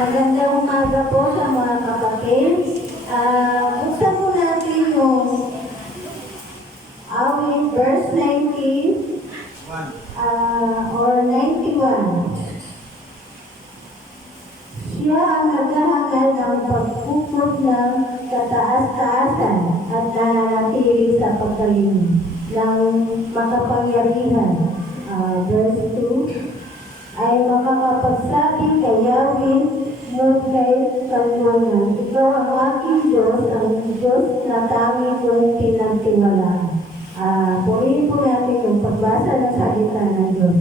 Magandang umaga po sa mga kapatid. Buksan po natin yung awit verse 90 or 91. Siya ang naghahangad ng pagpupod ng kataas-taasan at nananatili sa pagkalim ng makapangyarihan. Verse 2, ay makakapagsabi kay Yahweh mo kay kalwanan. Ikaw ang aking Diyos, ang Diyos na tanging kong pinagtiwalaan. Purihin po natin yung pagbasa ng salita ng Diyos.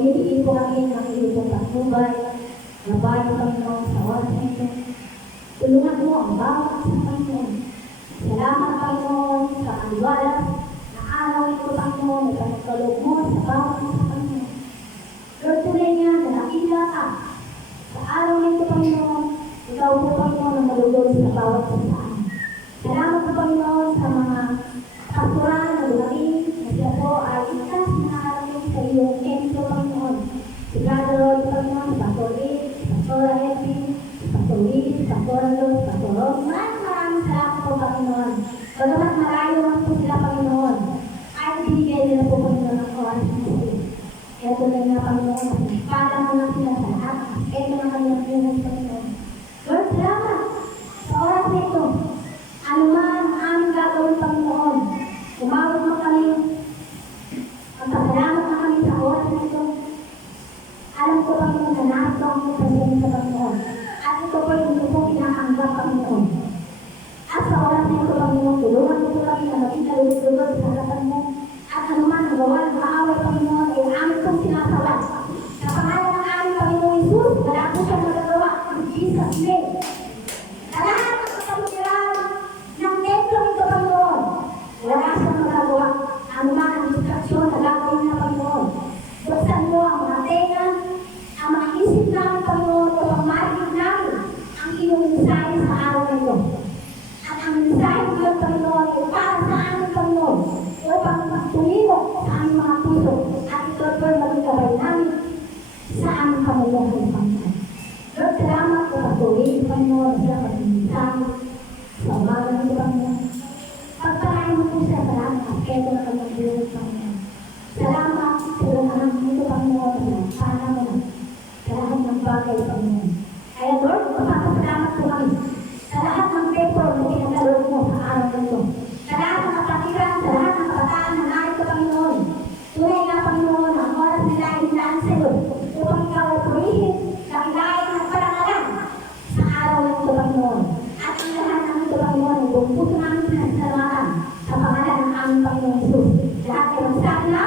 Humihiin po kami ng iyong pagpapubay. Gabayan mo kami ng sa oras na ito. Tulungan mo ang bawat sa Panginoon. Salamat, Panginoon, sa aliwalas na araw nito, Panginoon, na pagkaloob mo sa bawat sa Panginoon. Lord, tunay nga na nakila ka sa araw nito, Panginoon. Ikaw po, Panginoon, ang malulog sa bawat sasaan. Salamat po, Panginoon, sa mga pastoral na dumating na siya po ay ikas na araw sa iyong templo, Panginoon. Si Brother Lord, Panginoon, si Pastor Rick, si Pastor Edwin, si Pastor Willie, si Pastor Lord, si Pastor Rob. Maraming salamat po, Panginoon. Bagamat malayo lang po sila, Panginoon, ay binigay nila po, Panginoon, ng oras na sila. Kaya tunay nga, Panginoon, para mo lang sila sa lahat. Ito na kanilang buhay, Panginoon. Lord, salamat sa oras na ito. Ano man ang aming gagawin, Panginoon, umawag mo kami. Magpasalamat na kami sa oras na ito. Alam ko, Panginoon, na nato ang presensya sa Panginoon. At ito po yung ito po pinahanggang, Panginoon. At sa oras na ito, Panginoon, tulungan mo po kami na maging kalulog-lugod sa harapan mo. At ano man ang gawa ng maaway, Panginoon, ay aming pong sinasawat. Sa pangalan ng aming Panginoon Jesus, wala po siyang magagawa. In Jesus' name. Sa lahat ng kapamiran ng templo nito, Panginoon, wala siyang magagawa. Ano man ang distraksyon na gagawin na, Panginoon. Buksan mo ang mga tenga, ang mga isip namin, Panginoon, upang marinig namin ang iyong mensahe sa araw na ito. At ang mensahe ng iyong Panginoon ay para sa aming Panginoon, upang tumibok sa aming mga puso, at ito po maging gabay namin sa aming pamumuhay, Panginoon. Lord, salamat po patuloy, Panginoon, sa pag-ibig sa umaga nito, Panginoon. Pagpalain mo po siya sa lahat ng aspeto ng kanyang buhay, Panginoon. Salamat sa lahat nito, Panginoon, sa lahat mo na, sa lahat ng bagay, Panginoon. Kaya, Lord, magpapasalamat po kami sa lahat ng templo na pinaglaloob mo sa araw nito. Sa lahat ng kapatiran, sa lahat ng kabataan na narito, Panginoon. Tunay nga, Panginoon, ang oras nila ay hinaan sa iyo upang ikaw ay purihin, kakilain at parangalan sa araw nito, Panginoon. At ang lahat ng ito, Panginoon, ay buong puso namin pinasalamatan sa pangalan ng aming Panginoon Jesus. Lahat ay magsabi na,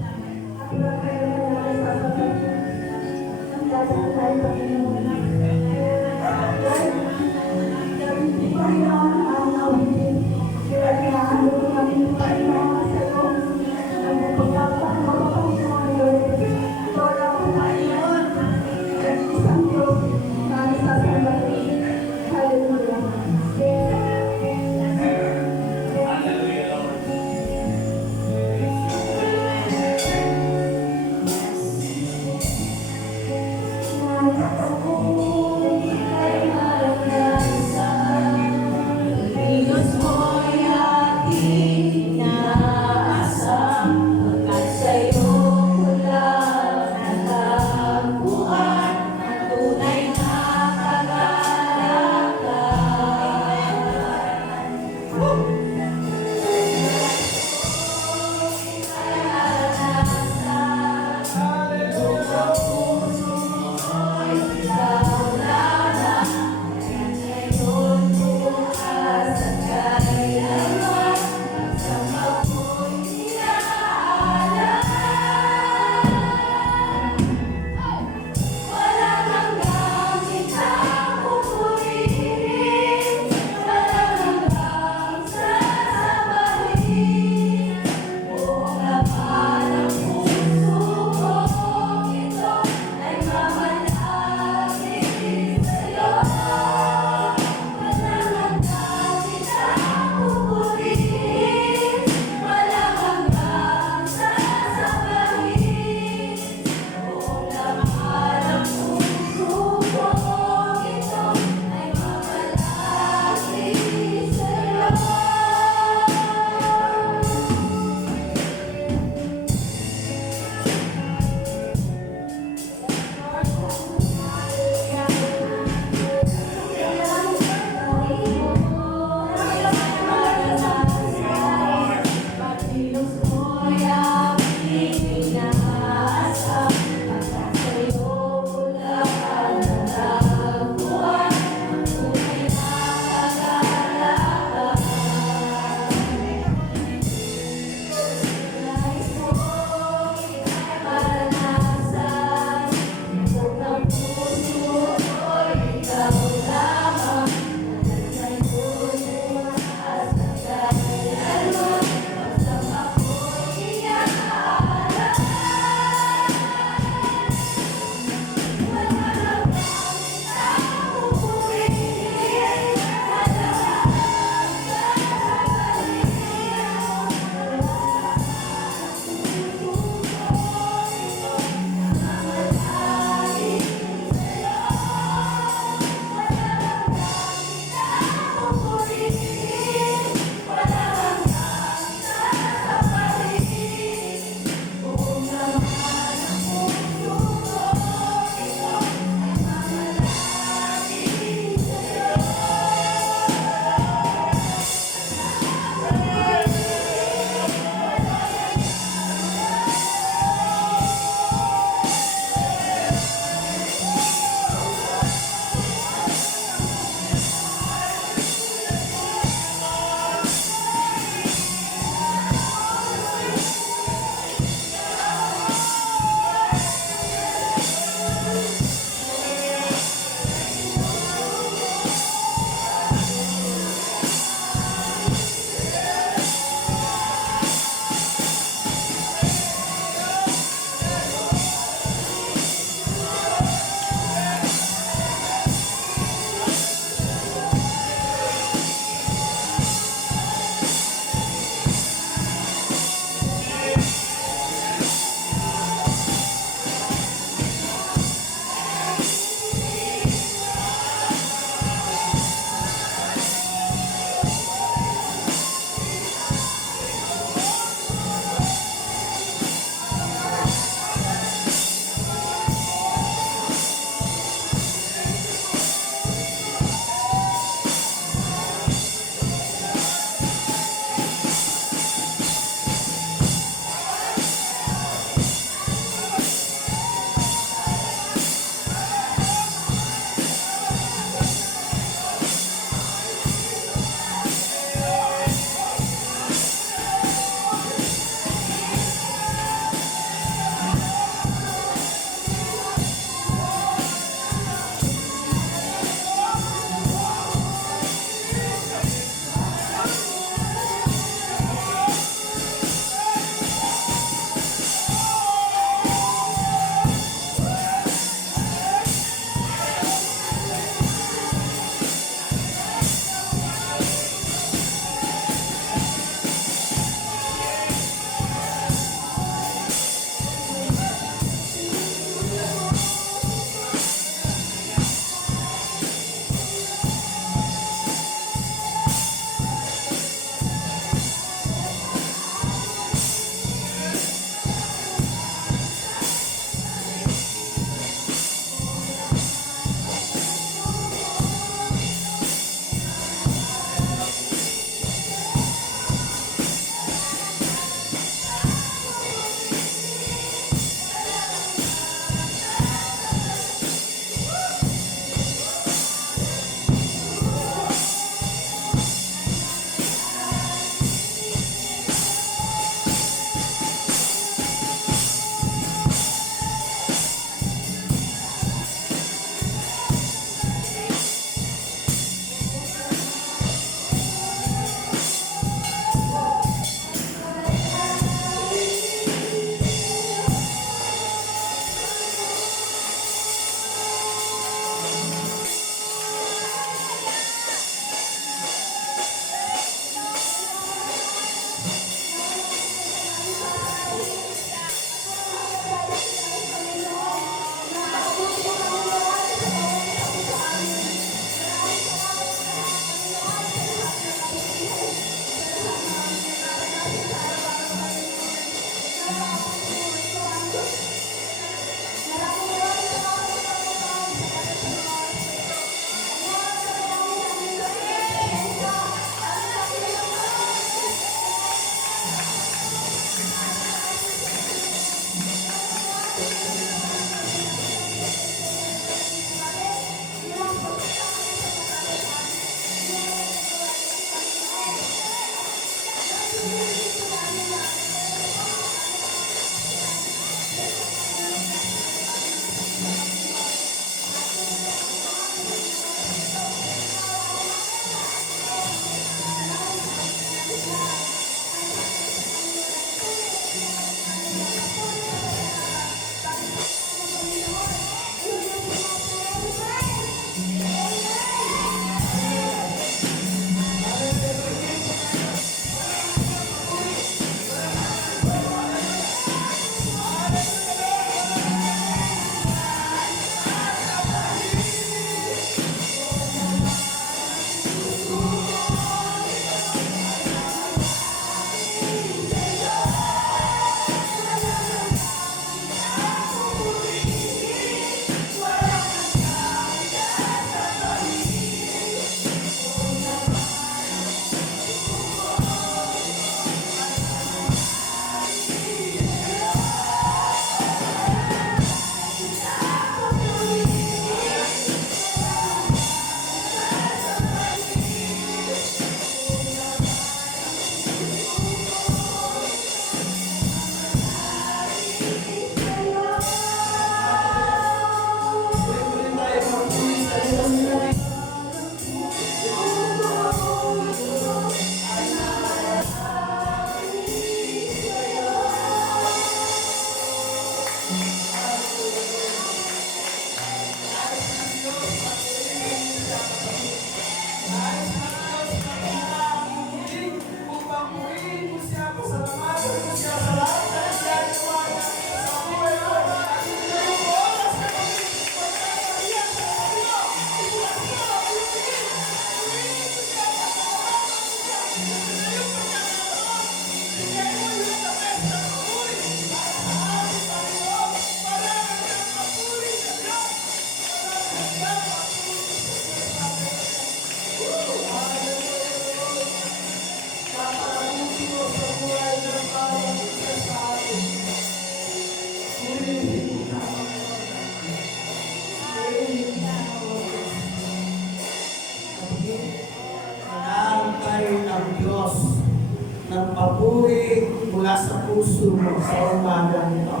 papuri mula sa puso mo sa umagang ito.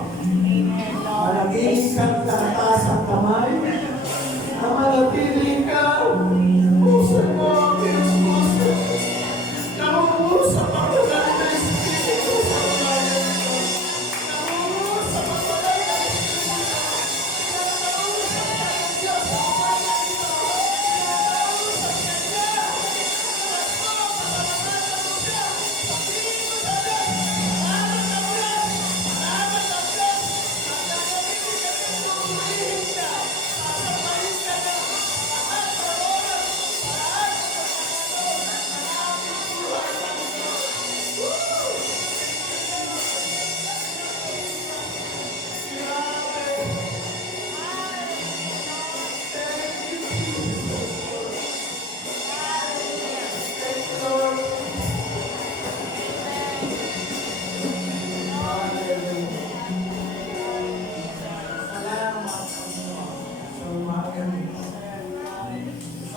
Manatili kang tataas ang kamay, na manatili ka, puso mo, Diyos puso, na umuusap ang banal na Espiritu sa umagang ito. Na umuusap ang banal na Espiritu, na umuusap ang Diyos sa umagang ito.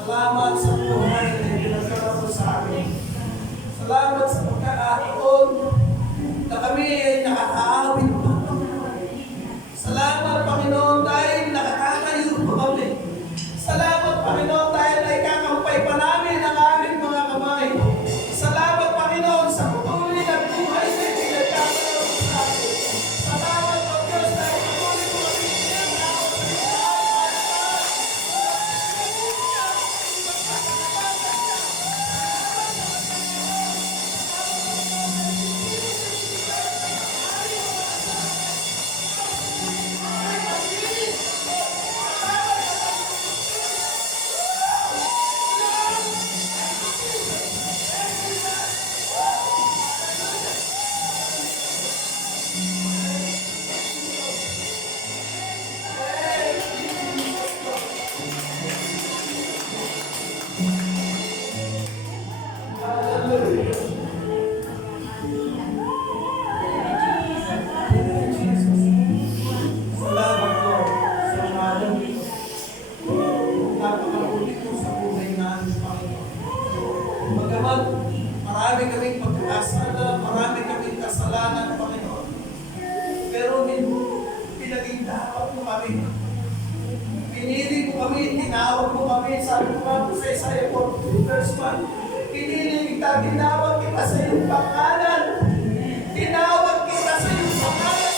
Salamat sa buhay na pinagdala mo sa amin. Salamat sa pagkakataon na kami ay nakakaawit pa. Salamat, Panginoon, dahil nakakatayo pa kami. Salamat, Panginoon, dahil ay kakampay pa namin ang aming mga kamay. Salamat, Panginoon, sa patuloy na buhay na pinagkakataon mo sa amin. Salamat, O Diyos, dahil patuloy mo kami pinagkakataon sa Salamat, Lord, sa umagang ito. Napakabuti mo sa buhay namin, Panginoon. Bagamat marami kaming pagkakasala, marami kaming kasalanan, Panginoon. Pero pinagindawat mo kami. Pinili mo kami, tinawag mo kami, sabi mo nga sa Isaiah 42 verse 1. Pinili kita, tinawag kita sa iyong pangalan. Tinawag kita sa iyong pangalan.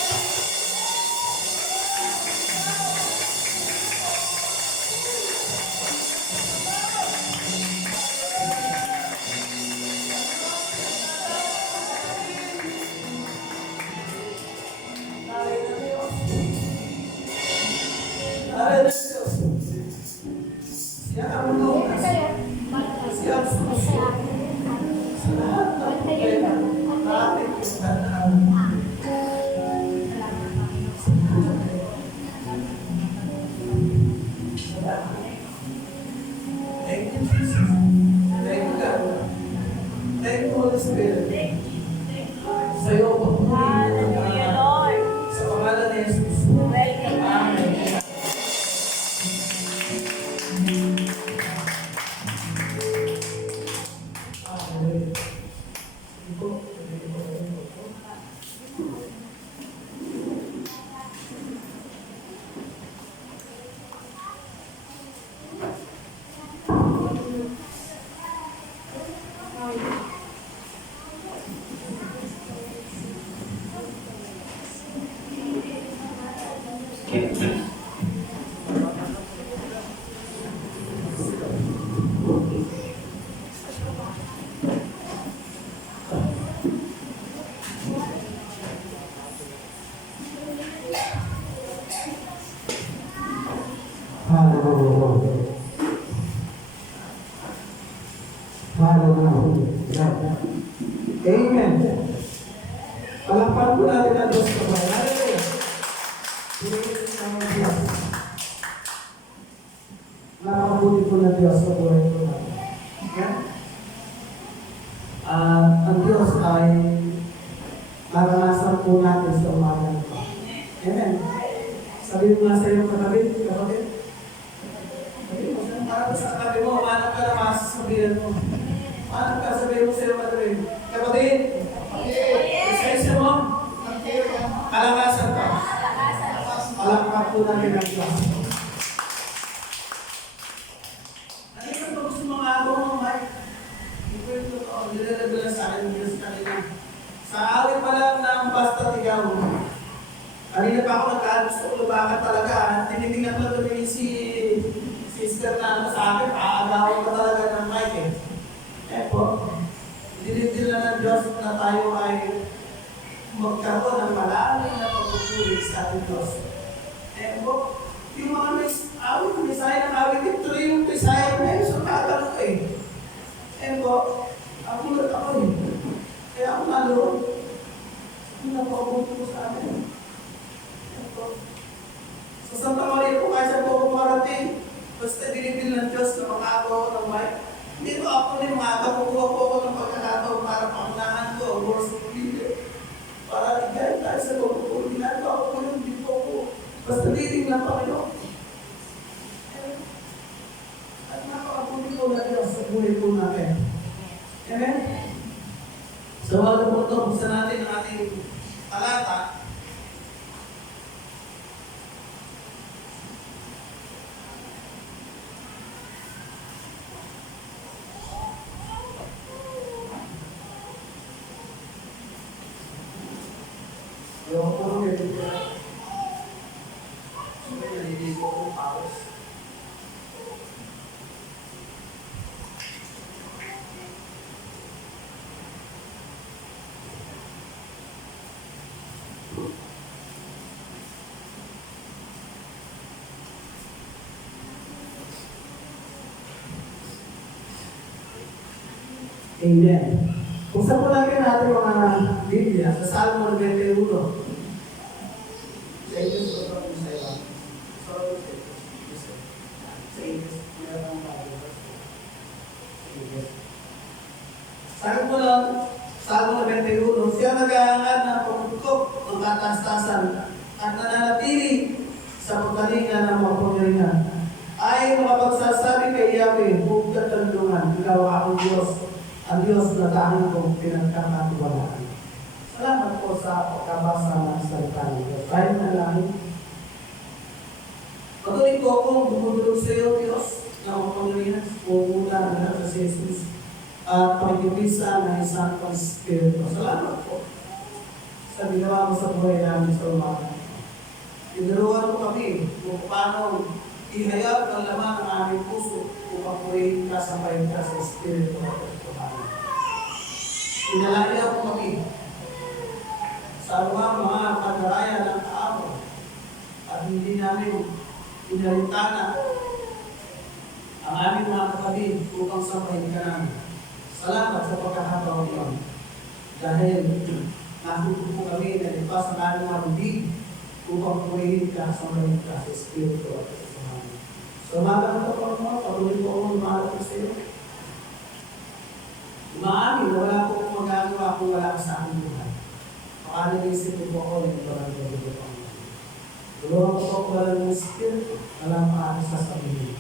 Siya ang lunas. Siya ang susunod. Sa lahat ng problema, natin yung dadaan. Thank you, Jesus. Thank you, God. Thank you, Holy Spirit. Sa iyo, Hallelujah, Lord. sa pangalan ni Jesus. Amen. Hallelujah. Hallelujah. Amen. Palakpan po natin ang Diyos sa buhay. Hallelujah. Piliin naman Diyos. Napakabuti po ng Diyos sa buhay po natin. Okay? Ang Diyos ay naranasan po natin sa umaga nito. Amen. Sabi mo nga sa iyong kapatid. Para sa katabi mo, manap ka na masasabihan mo. Manap ka, sabihin mo sa iyo, kapatid. Kapatid, natin ang Diyos. Ano yung pag gusto mga ako mo, Mike? Ikwento ko, nilalagala sa akin yung Diyos kanina. Sa awit pa lang ng basta tigaw. Kanina pa ako nagkagusto ko lumakan talaga. Tinitingnan ko tumingin si sister na ano sa akin, aagawan ko talaga ng Mike eh. Eh po, dinidil na ng Diyos na tayo ay magkaroon ng malalim na pagpupulit sa ating Diyos. Eh po, yung mga awit, Bisaya ng awit, ito yung Bisaya na yun, so nakagano ko eh. Eh po, ako eh. Kaya ako naloon. Ano na po ako sa amin? Eh po. Sa Santa Maria po, kahit siya po ako marating, basta dinidil ng Diyos na makakawa ko ng mic. Hindi po ako din kukuha po ako ng pagkakataon para pangunahan ko, worship leader. Para i-guide tayo sa pagkukulit. Ginagawa ko po yun, hindi po ako. Basta leading ng Panginoon. At napakapunin po na Diyos sa buhay po natin. Amen? So, wala po ito, buksan natin ang ating talata. Yung puro ganito. Sabi, naliligo ko ng paros. Amen. Buksan po natin natin mga Biblia sa Salmo 91. Sa English, o sa Bisaya? Sorry, sa English, meron ang Bible. Sa English. Sabi mo lang, Salmo 91, siya nag-aangat ng pagkutkop ng katastasan at nananatili sa pagkalinga ng mga pangyarihan. Ay makapagsasabi kay Yahweh, huwag katandungan, ikaw akong Diyos, ang Diyos na dahil kong pinagkakatiwalaan. Salamat po sa pagkabasa ng salita ng Diyos. Tayo na lang. Patuloy po akong dumudulog sa iyo, Diyos, na mapangyarihan, pumunta na sa Jesus at pagkibisa ng isang Espiritu. Salamat po sa ginawa mo sa buhay namin sa umaga. Tinuruan mo kami kung paano ihayag ang laman ng aming puso upang purihin ka sa bayan ka sa Espiritu at Tuhan. Inalaya mo kami sa mga kandarayan ng kaaway at hindi namin inalintana ang aming mga kapatid upang sambahin ka namin. Salamat sa pagkakataon niyon. Dahil natuto po kami na lipas ang aming mga bibig upang purihin ka sa sambahin ka sa Espiritu at Tuhan. So umaga na po mo, patuloy po akong lumalapit sa iyo. Umaamin na wala po akong magagawa kung wala ka sa aking buhay. Makalinisip po ako ng ibarang gabi ko pa. Tulungan po ako wala ng Espiritu, walang paano sasabihin.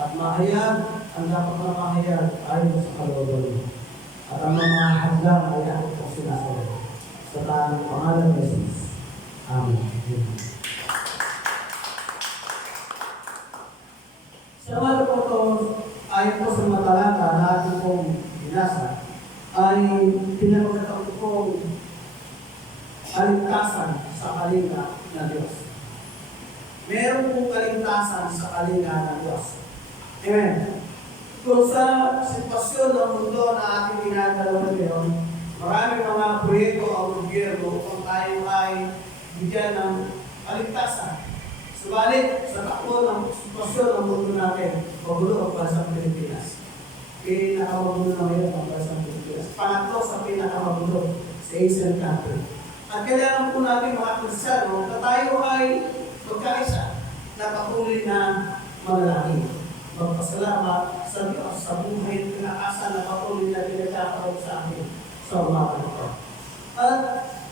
At mahayag, ang dapat na mahayag ayon sa kalooban. At ang mga hadlang ay ako po sinasabi. Sa tanong pangalan ng Jesus. Amen. Sa mga po ito, ayon po sa mga talata na ating pong binasa, ay pinapagkataon pong kaligtasan sa kalinga ng Diyos. Meron pong kaligtasan sa kalinga ng Diyos. Amen. Kung sa sitwasyon ng mundo na ating ginagalaw ngayon, maraming mga proyekto ang gobyerno kung tayo ay bigyan ng kaligtasan. Subalit, sa takbo ng sitwasyon ng mundo natin, magulo ang bansang Pilipinas. Pinakamagulo na ngayon ang bansang Pilipinas. Pangatlo sa pinakamagulo sa Asian country. At kailangan po natin mga Kristiyano na tayo ay magkaisa na patuloy na manalangin. Magpasalamat sa Diyos sa buhay at pinakasan na patuloy na pinagkakaroon sa akin sa umaga ito. At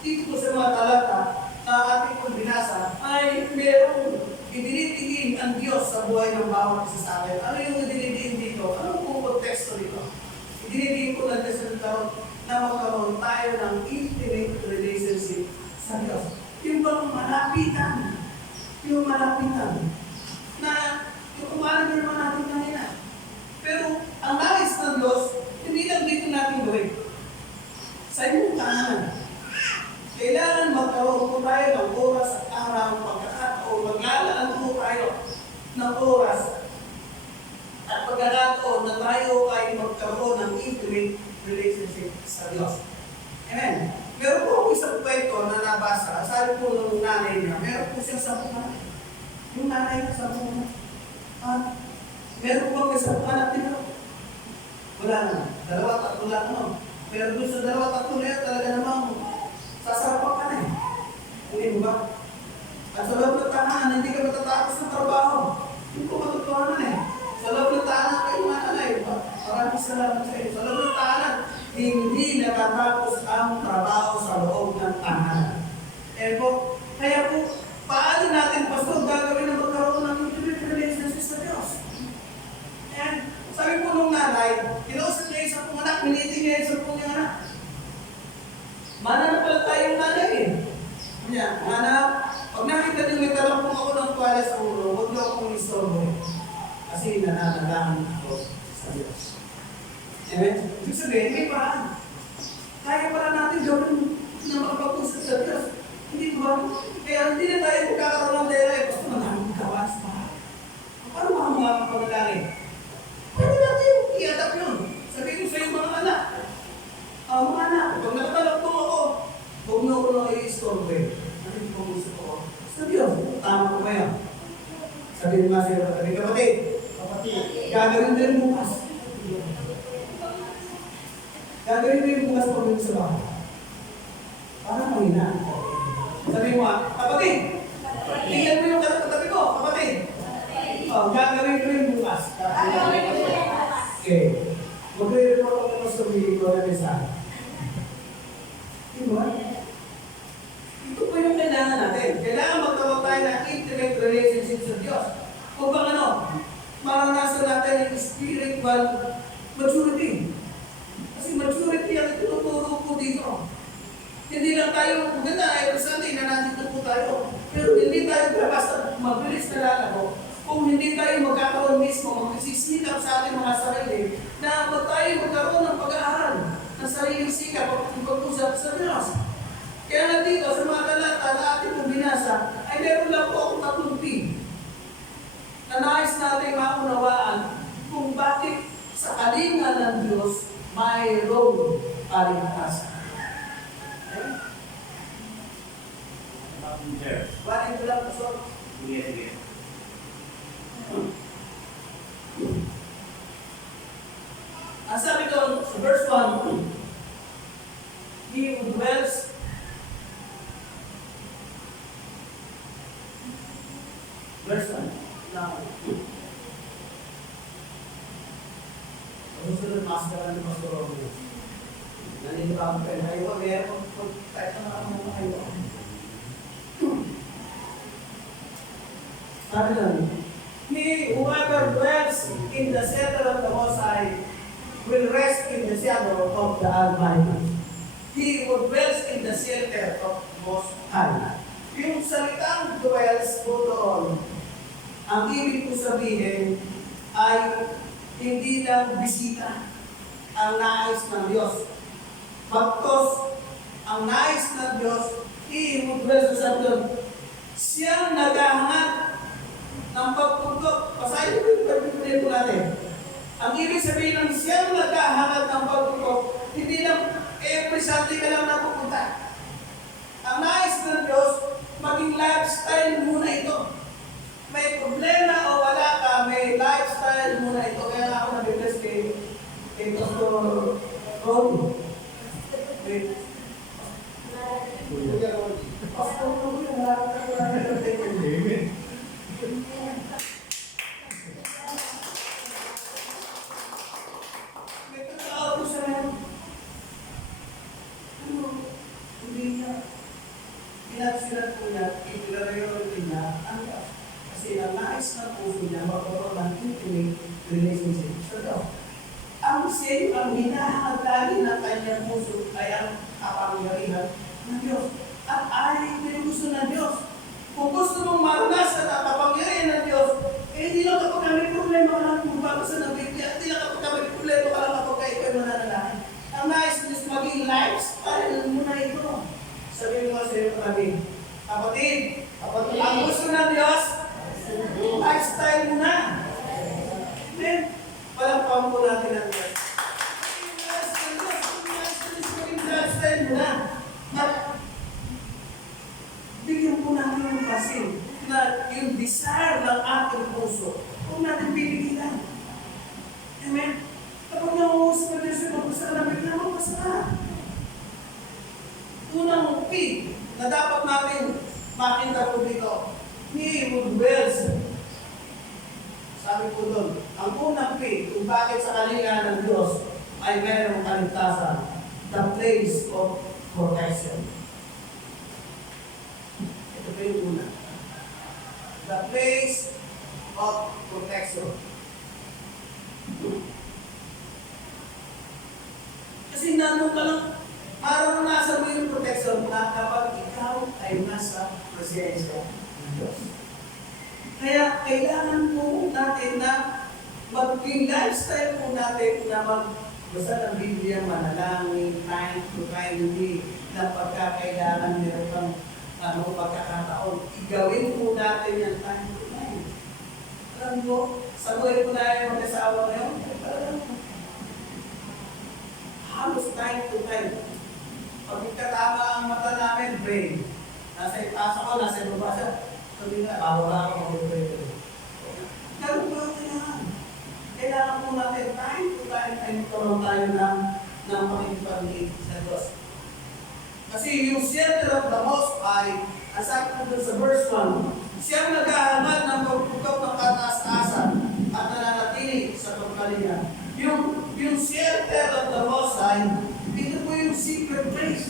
dito sa mga talata na ating kong binasa ay merong idinidigin ang Diyos sa buhay ng bawat isa sa atin. Ano yung idinidigin dito? Ano pong konteksto dito? Idinidigin ko na magkaroon tayo ng intimate relationship sa Diyos. Yung bang malapitan, yung malapitan. Na yung umalan yung naman natin kanina. Pero ang nais ng Diyos, hindi lang dito natin gawin. Sa iyong tahanan. Kailangan magkaroon po tayo ng oras at araw, pagkakataon, maglalaan po tayo ng oras at pagkakataon na tayo ay magkaroon ng intimate relationship sa Diyos. Amen. Meron po ako isang kwento na nabasa. Sabi po ng nanay niya, meron po siyang 10 anak. Yung nanay niya 10 anak. Meron po may 10 anak din ako. Wala na. 2, 3 lang no. Pero doon sa 2, 3 na yan, talaga namang sasarapan ka na eh. Hindi mo ba? At sa loob ng tahanan, hindi ka matatapos ng trabaho. Hindi ko matutuhanan eh. Sa loob ng tahanan kayo mananay. Maraming salamat sa iyo. Sa loob ng tahanan, hindi natatapos ang trabaho sa loob ng tahanan. Eh po, kaya po, paano natin, Pastor, gagawin na magkaroon ng intimate relationship sa Diyos? And sabi po nung nanay, kinausap niya isang pong anak, miniting niya isang pong yung anak. Mana na pala tayong nanay eh. Kanya, mana, pag nakita niyo may talang pong ako ng tuwala sa ulo, huwag niyo akong istorbo. Kasi nananalaman ako sa Diyos. Amen? Ibig sabihin, may paraan. Kaya para natin gawin na makapag-usap sa Diyos. Hindi ba? Kaya hindi na tayo magkakaroon ng dayalay. Gusto madaming gawas pa. Paano mga pangalangin? Pwede natin i-adapt yun. Sabihin ko sa iyo mga anak. Mga anak, pag nakatalak po ako, huwag na ako nang i-storbo eh. Ano yung pag-usap ko? Sa Diyos, tama ko ba yan? Sabihin nga sa'yo, sabihin kapatid, gagawin din bukas. Gagawin din bukas pag sa bahay. Para mahinaan ko. Sabihin mo kapatid, tingnan mo yung katabi ko, kapatid. Gagawin ko yung bukas. Okay. Magre-report ako ng sarili ko na mensahe. Diba? Ito po yung kailangan natin. Kailangan magkaroon tayo ng intimate relationship sa Diyos. Kung bang maranasan natin yung spiritual maturity. Kasi maturity ang tinuturo po dito. Hindi lang tayo, maganda, every Sunday na nandito po tayo. Pero hindi tayo basta mabilis na lalago. Kung hindi tayo magkakaroon mismo, magsisisikap sa ating mga sarili, na tayo magkaroon ng pag-aaral ng sariling sikap at pag-usap sa Diyos. Kaya nga dito, sa mga talata na ating pong binasa, ay meron lang po akong 3 thing na nais natin maunawaan kung bakit sa kalinga ng Diyos mayroong kaligtasan. Bakit ko lang po, sige. Ang sabi doon sa verse 1, He who dwells verse 1 now. Ang susunod mas ka lang ng Pastor Romeo. Nandito pa ako kayo. Meron po kahit na makamama kayo. Sabi doon, He whoever dwells in the center of the Most High will rest in the shadow of the Almighty. He who dwells in the shelter of the Most High. Yung salitang dwells po doon, ang ibig ko sabihin ay hindi lang bisita ang nais ng Diyos. Bagtos, ang nais ng Diyos, He who dwells sa doon, siyang naghahangad ng pagpuntok. Pasahin ko yung po natin. Ang ibig sabihin ng siyang naghahangad ng pagpuntok, hindi lang every Sunday ka lang napupunta. Ang nais ng Diyos, maging lifestyle muna ito. May problema o wala ka, may lifestyle muna ito. Kaya nga ako nag-bless kay Pastor Ron. Pastor Ron, may tao sa hindi niya pinagsilat ko niya, ipilarayon niya ang Diyos. Kasi ang nais ng puso niya magkaroon ng intimate relationship sa Diyos. Ang same, ang hinahangad lagi ng kanyang puso ay ang kapangyarihan ng Diyos. At ay gusto ng Diyos. Kung gusto mong maranasan ang kapangyarihan ng Diyos, hindi lang kapag may problema ka lang kung babasa ng Biblia, hindi lang kapag may problema ka lang kapag kayo ay mananalangin. Ang nais mo is maging lifestyle mo na ito. Sabihin mo sa iyo kapatid, ang gusto ng Diyos, lifestyle mo na. Amen? Palampang po natin ang Diyos. Lifestyle mo na. At bigyan po natin yung pasin na yung desire ng ating puso, huwag natin pinigilan. Amen? Kapag nauusap na Diyos yung magpasalamig na magpasala. Unang P na dapat natin makita po dito, He who dwells. Sabi po doon, ang unang P kung bakit sa kalinga ng Diyos ay mayroong kaligtasan, the place of protection. Ito po yung una. The place of protection. Kasi nandun ka lang, maranasan mo yung protection na kapag ikaw ay nasa presensya ng Diyos. Kaya kailangan po natin na maging lifestyle po natin na magbasa ng Biblia, manalangin, time to time, hindi na pagkakailangan meron pang pagkakataon. Igawin po natin yan time to time. Alam mo, sa buhay po na yung mag-asawa ngayon, halos time to time. Pag ikatama ang mata namin, brain. Nasa itaas ako, nasa ibaba siya. Sabi na, bawala ako mag-brain. Ganun po yung kailangan. Kailangan po natin time to time ay magkaroon tayo ng pakikipag-ibig sa Diyos. Kasi yung shelter of the Most High, ang sabi po dun sa verse 1, siyang nag-ahangad ng pagpukaw ng kataas-taasan at nananatili sa pagkalingan. Yung shelter of the Most High, ito po yung secret place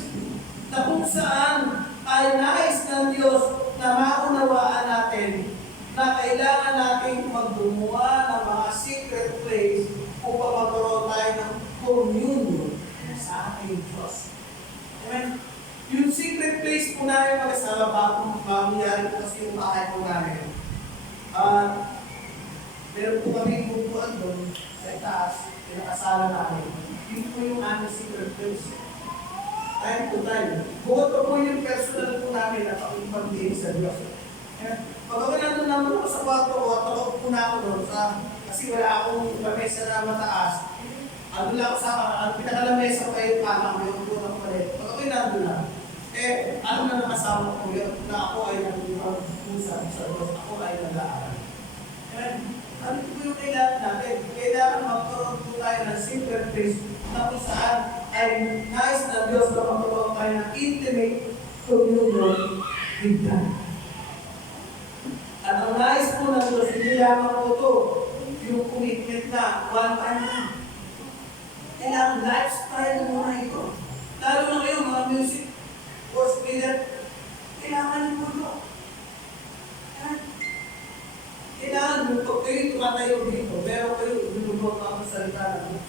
na kung saan ay nais ng Diyos na maunawaan natin na kailangan natin maggumawa ng mga secret place upang magkaroon tayo ng communion sa ating Diyos. Amen? Yung secret place po namin mag-asawa bago mangyari po kasi yung bahay po namin. Meron po kami bubuan doon sa itaas, pinakasala namin. Yun po yung aming secret place. Time to time. Bukod pa po yung personal po namin na pakipag-diin sa Diyos. Pag ako nandun naman ako sa kwarto ko at ako po na ako doon kasi wala akong lamesa na mataas. Ano lang ako sa pinakalamesa ko kayo kama ko yung po na palit. Pag ako nandun na, alam na nakasama ko yun na ako ay nag-usap sa Diyos. Ako ay nag-aaral. Ano po yung kailangan natin? Kailangan magkaroon po tayo ng secret place na kung saan ay nais na Diyos na magkaroon tayo ng intimate communion with God. At ang nais po ng Diyos, hindi lamang po ito yung commitment na one time na. Kailangan lifestyle mo na ito. Lalo na kayo, mga music worship leader, kailangan mo ito. Kailangan mo, pag kayo tumatayo dito, pero kayo lumulog ang salita ng Diyos.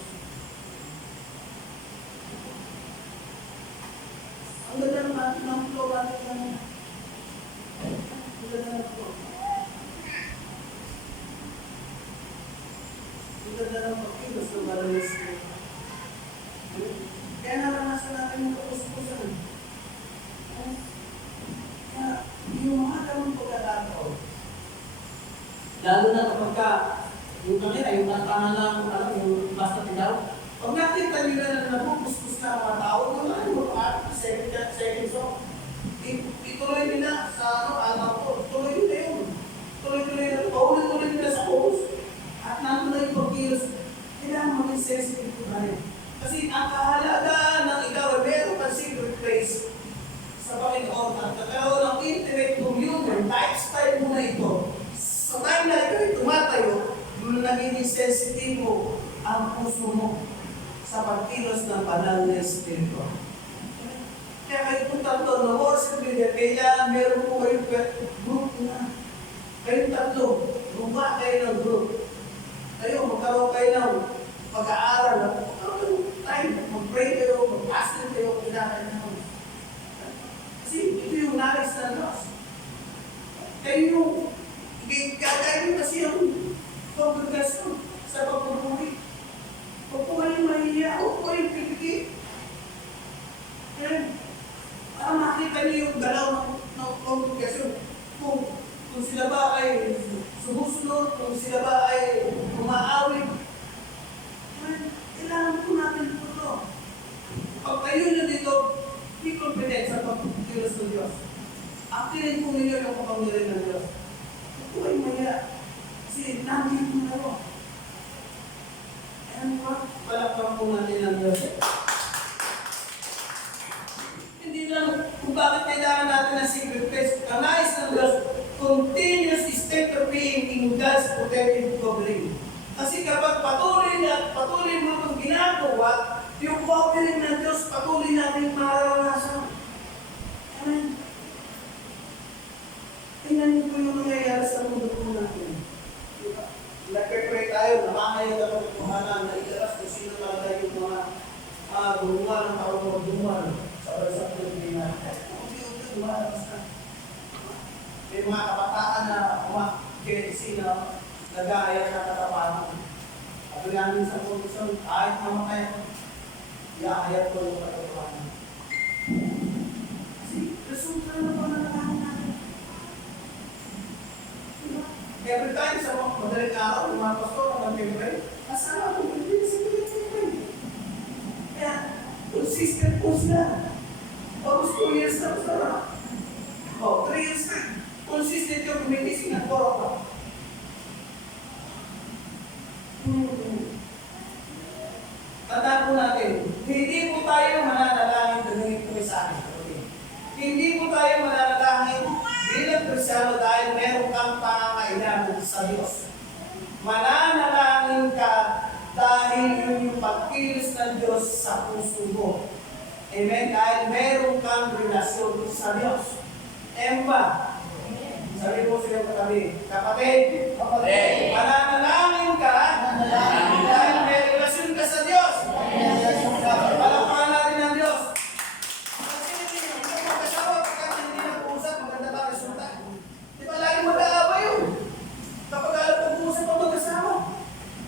Ang ganda ng flow natin naman. Ang ganda ng flow. Ang ganda ng pagkilos ng balalas ko. Kaya naranasan natin yung kapuspusan. Kaya yung mga ganong pagkakataon, lalo na kapag yung kanina, yung tantangan lang, yung basta tigaw. Pag nakita nila na napupuskus na ang mga tao, second song, ituloy nila sa alam ko, tuloy nila yun. Tuloy-tuloy nila, paulit-tuloy nila sa chorus. At nandun na yung pagkilos, kailangan maging sensitive ko tayo. Kasi ang kahalaga ng ikaw ay meron kang secret place sa Panginoon at nagkaroon ng intimate communion, lifestyle mo na ito. Sa time na ito ay tumatayo, nagiging sensitive mo ang puso mo sa pagkilos ng banal na Espiritu. Kaya kayo po tatlo na worship leader, kailangan meron po kayong group na. Kayong tatlo, gumawa kayo ng group. Kayo, magkaroon kayo ng pag-aaral, time, mag-pray kayo, mag-fasting kayo, kailangan nyo. Kasi ito yung knowledge ng Diyos. Aktirin po ninyo yung kapangyarihan ng Diyos. Ito ay maya. Kasi nandito na ako. Ano ba? Palakpan po natin ang Diyos. Hindi lang kung bakit kailangan natin ng secret place. Ang nais ng Diyos, continuous state of being in God's protective covering. Kasi kapag patuloy mo itong ginagawa, yung covering ng Diyos, patuloy natin mararanasan. Amen. Tingnan niyo po yung nangyayari sa mundo po natin. Diba? Nagpe-pray tayo, namamayan ako ng kuhanan, na ilaras kung sino talaga yung mga gumawa ng karunungan sa bansa Pilipinas. Unti-unti lumalabas na. May mga kabataan na umakit na nag-aayat na katapanan. At namin sa kondisyon, kahit mamatay ako, iaayat ko yung katapanan. Kasi resulta na po na naman natin. Every time sa mga madaling araw, yung mga pastor na mag-pray, kasama ko, hindi sa pray. Kaya, consistent po sila. Almost 2 years na po sila. 3 years na. Consistent yung gumigising ng 4 o'clock. Tandaan po natin, hindi po tayo mananalangin ganun po sa akin. Okay. Hindi po tayo mananalangin bilang Kristyano dahil meron kang pangangailangan sa Diyos. Mananalangin ka dahil yun yung pagkilos ng Diyos sa puso mo. Amen? Dahil meron kang relasyon sa Diyos. Emba, sabi mo sila katabi, kapatid, mananalangin ka dahil may relasyon ka sa Diyos. Palakpakan natin ang Diyos. Kasi kung magkasawa, pagkat hindi nag-uusap, maganda ba ang resulta? Di ba lagi mag-aaway yun? Kapag alam pag-uusap pa magkasawa.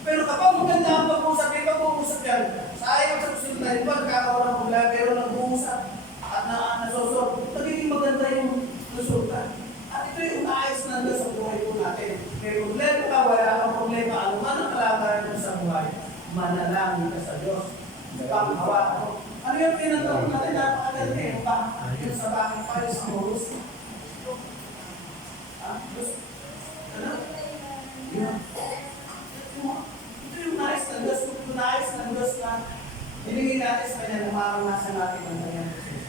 Pero kapag maganda ang pag-uusap, may pag-uusap yan. Sayang sa resulta, di ba nagkakaroon ng problema, pero nag-uusap at nasosolve, nagiging maganda yung resulta. At ito yung naayos ng Diyos sa buhay po natin. May problema ka, wala kang problema, ano man ang kalagayan mo sa buhay, manalangin ka sa Diyos. Panghawa ko. Ano yung pinatawag natin? Napakaganda yung yung sa bakit pa yung sa chorus. Ano? Yun. Ito yung nais ng Diyos. Ito nais ng Diyos na binigay natin sa Kanya na maranasan natin ang Kanyang Diyos.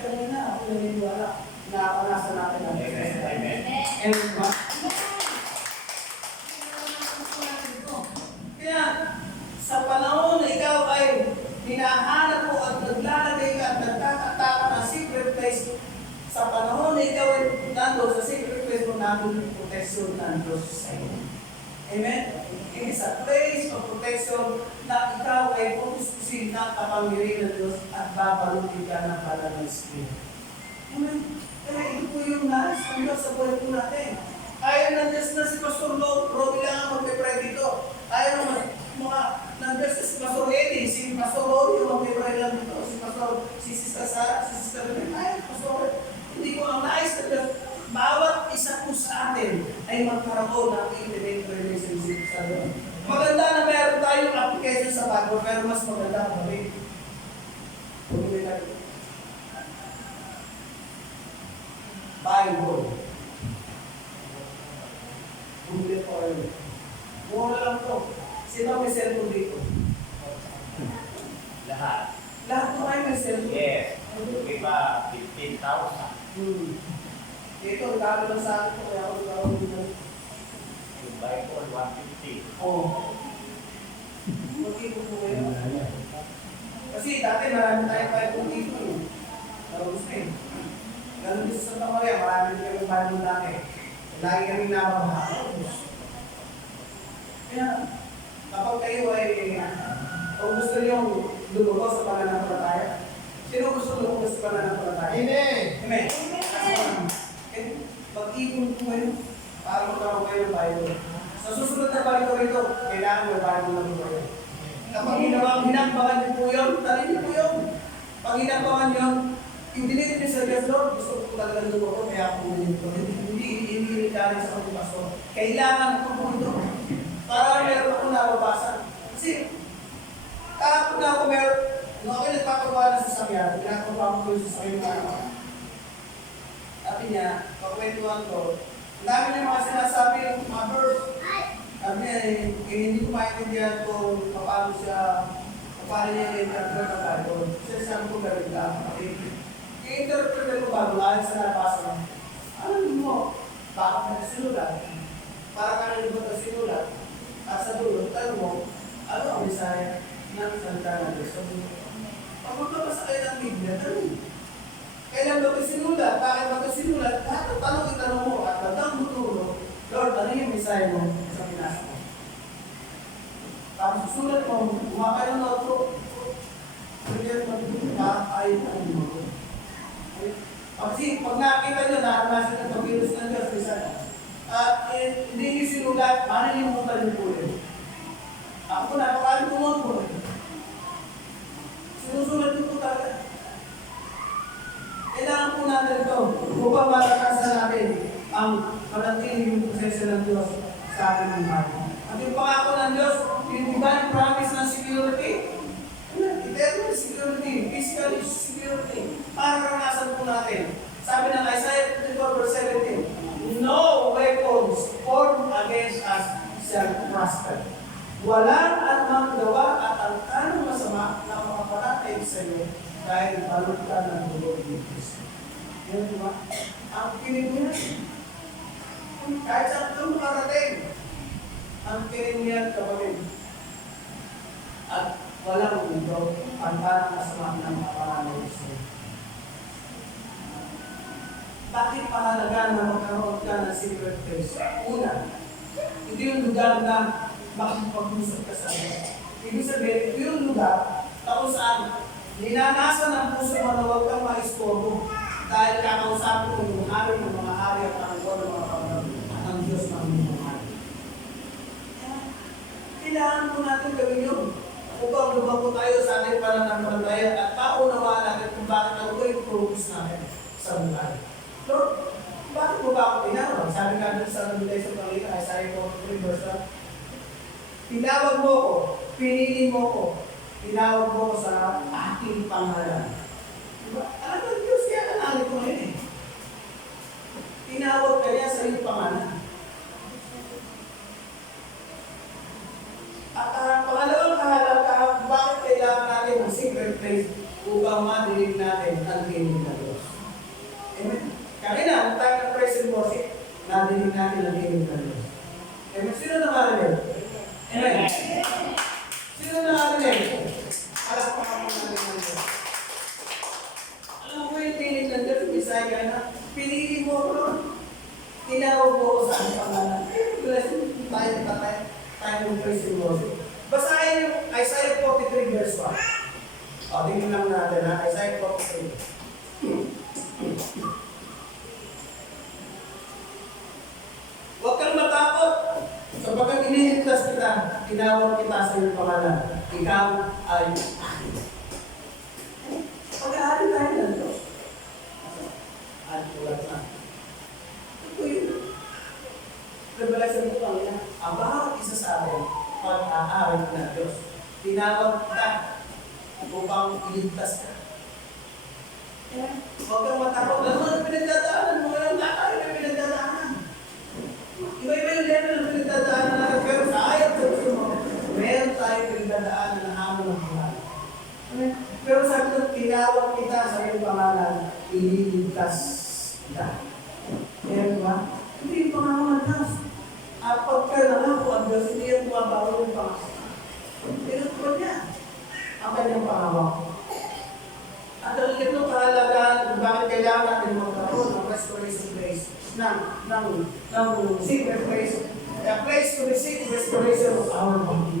Kanina, ako naniniwala. Nakakanasan natin ang Diyos. Amen. And kaya, sa panahon na ikaw ay hinahanap mo at naglalagay ka at nagkakataka ng secret place, sa panahon na ikaw ay nandun sa secret place mo, nandun yung protection ng Diyos sa iyo. Amen? It is a place of protection na ikaw ay pupusin ng kapangyarihan ng Diyos at babalutin ka ng banal ng Espiritu. Amen? Kaya ito po yung nais ng Diyos sa buhay po natin. Ayaw ng Diyos na si Pastor Roby lang ang magpipray dito. Ayaw ng mga ng Diyos na si Pastor Eddie, si Pastor Roby ang magpipray lang dito. Si Sister Sarah, si Sister Rene. Ayaw, Pastor. Hindi ko ang nais ng Diyos. Bawat isa po sa atin ay magkaroon ng intimate relationship sa Diyos. Maganda na meron tayong application sa Bible, pero mas maganda kung kami. Bible. Bumili po kayo. Mura lang to. Sino may cellphone dito? Lahat. Lahat po kayo may cellphone. Yes. Iba, 15,000. Ito, ang dami lang sa akin po, kaya ako nagkaroon dito. Yung Bible, 150. Oo. Mag-ipon po kayo. Kasi dati marami tayong Bible dito eh. Narobos na eh. Ganun din sa Santa Maria, marami din kami Bible dati. Lagi kami nababaha. Kaya, kapag kayo ay, kung gusto niyo lumugo sa pananampalataya, sino gusto lumugo sa pananampalataya? Amen. Mag-ipon po kayo para magkaroon kayo ng Bible. Sa susunod na Bible rito, kailangan may Bible na rin kayo. Kapag hinakbangan niyo po yun, talin niyo po yun. Pag hinakbangan yun, yung dinitin niyo sa Diyos, Lord, gusto ko talaga lumugo, kaya ako dito. Hindi galing sa mga pastor. Kailangan ko po ito. Para meron ako nababasa. Kasi, kahapon na ako meron, nung ako nagpapagawa ng sasakyan, pinapagawa ko yung sasakyan na ako. At sabi niya, kakwentuhan ko, ang dami niya mga sinasabi, mga verse. Sabi niya, hindi ko maintindihan kung paano niya i-interpret ang Bible. Kasi sabi ko, gawin ka. I-interpret ko bago ayon sa nabasa. Alam mo, bakit na sinulat? Para kanil ba ito sinulat? At sa dulo, tanong mo, ano ang Bisaya ng salita ng Diyos? Pag magkabasa kayo ng Biblia, tanong. Kailan ba ito sinulat? Bakit ba ito sinulat? Lahat ng tanong itanong mo at magdang buturo, Lord, ano yung Bisaya mo sa pinasa mo? Tapos susulat mo, kumakain ng notebook. Kaya ayaw na mo. Kasi pag nakita nyo, nakamasin ng pag-virus ng Diyos, at hindi nyo sinulat, manilimutan nyo po yun. Ako po, napakalim kumon po. Sinusulat nyo po talaga. Kailangan po natin ito upang malakasan natin ang manatiling yung proseso ng Diyos sa ating mga bahay. At yung pangako ng Diyos, yung divine promise ng security, eternal security, physical security, para karanasan po natin. Sabi ng Isaiah 54:17, no weapons formed against us shall prosper. Walang anumang gawa at ang anong masama na makaparatay sa iyo dahil balot ka ng dugo ni Kristo. Yan, di ba? Ang piniguyan, kahit saan ito makarating, ang piniguyan kapatid. At walang mundo, ang parang masama ng makaparatay sa iyo. Bakit mahalaga na magkaroon ka ng secret place? Una, ito yung lugar na makapag-usap ka sa Diyos. Ibig sabihin, ito yung lugar na kung saan ninanasan ng puso mo na huwag kang maistorbo dahil kakausapin mo yung hari ng mga hari at ang ng mga pangalaman at ang Diyos ng mga hari. Kailangan po natin gawin yun upang lumako tayo sa ating pananampalataya at maunawaan natin kung bakit ako yung progress natin sa buhay. Lord, bakit mo ba ako tinawag? Sabi nga doon sa Revelation kanina, Isaiah 43:1. Tinawag mo ko, pinili mo ko, tinawag mo ko sa aking pangalan. Diba? Alam mo, Diyos kaya kanali ko ngayon eh. Tinawag ka niya sa iyong pangalan. At pangalawang kahalaga, bakit kailangan natin ng secret place upang madinig natin ang tinig ng Diyos? Amen. Kanina, ang tayo ng praise and worship, nadinig natin ang tinig ng Diyos. Amen. Sino nakarinig? Amen. Sino nakarinig? Alam ko naman natin ng Diyos. Alam mo yung tinig ng Diyos, Bisaya ka na, pinili mo ko ron. Tinawag mo ko sa aking pangalan. Blessing tayo ng praise and worship. Basahin yung Isaiah 43:1. O, tingnan lang natin ha, Isaiah 43. Huwag kang matakot. Sapagkat iniligtas kita, tinawag kita sa iyong pangalan. Ikaw ay akin. Pag-aaral tayo ng Diyos. At ulat na. Ito yun. Revelation ko lang yan. Ang bawat isa sa atin, pag-aaral ng Diyos. Tinawag kita upang iligtas ka. Huwag kang matakot. Ano ang pinagdadaanan mo ngayon? Tayo na pinagdadaanan. Iba-iba yung level ng pinagdadaanan natin. Pero sa ayaw sa gusto mo, meron tayo pinagdadaanan ng hamon ng buhay. Pero sabi ko, tinawag kita sa iyong pangalan, ililigtas kita. Kaya ba? Hindi yung pangako ng Diyos. At pagka nangako ang Diyos, hindi yung bumabawal yung pangako. Tinutupad niya ang kanyang pangako. At ang ito kahalagaan kung bakit kailangan natin magkaroon ng restoration place ng secret place, a place to receive restoration of our body.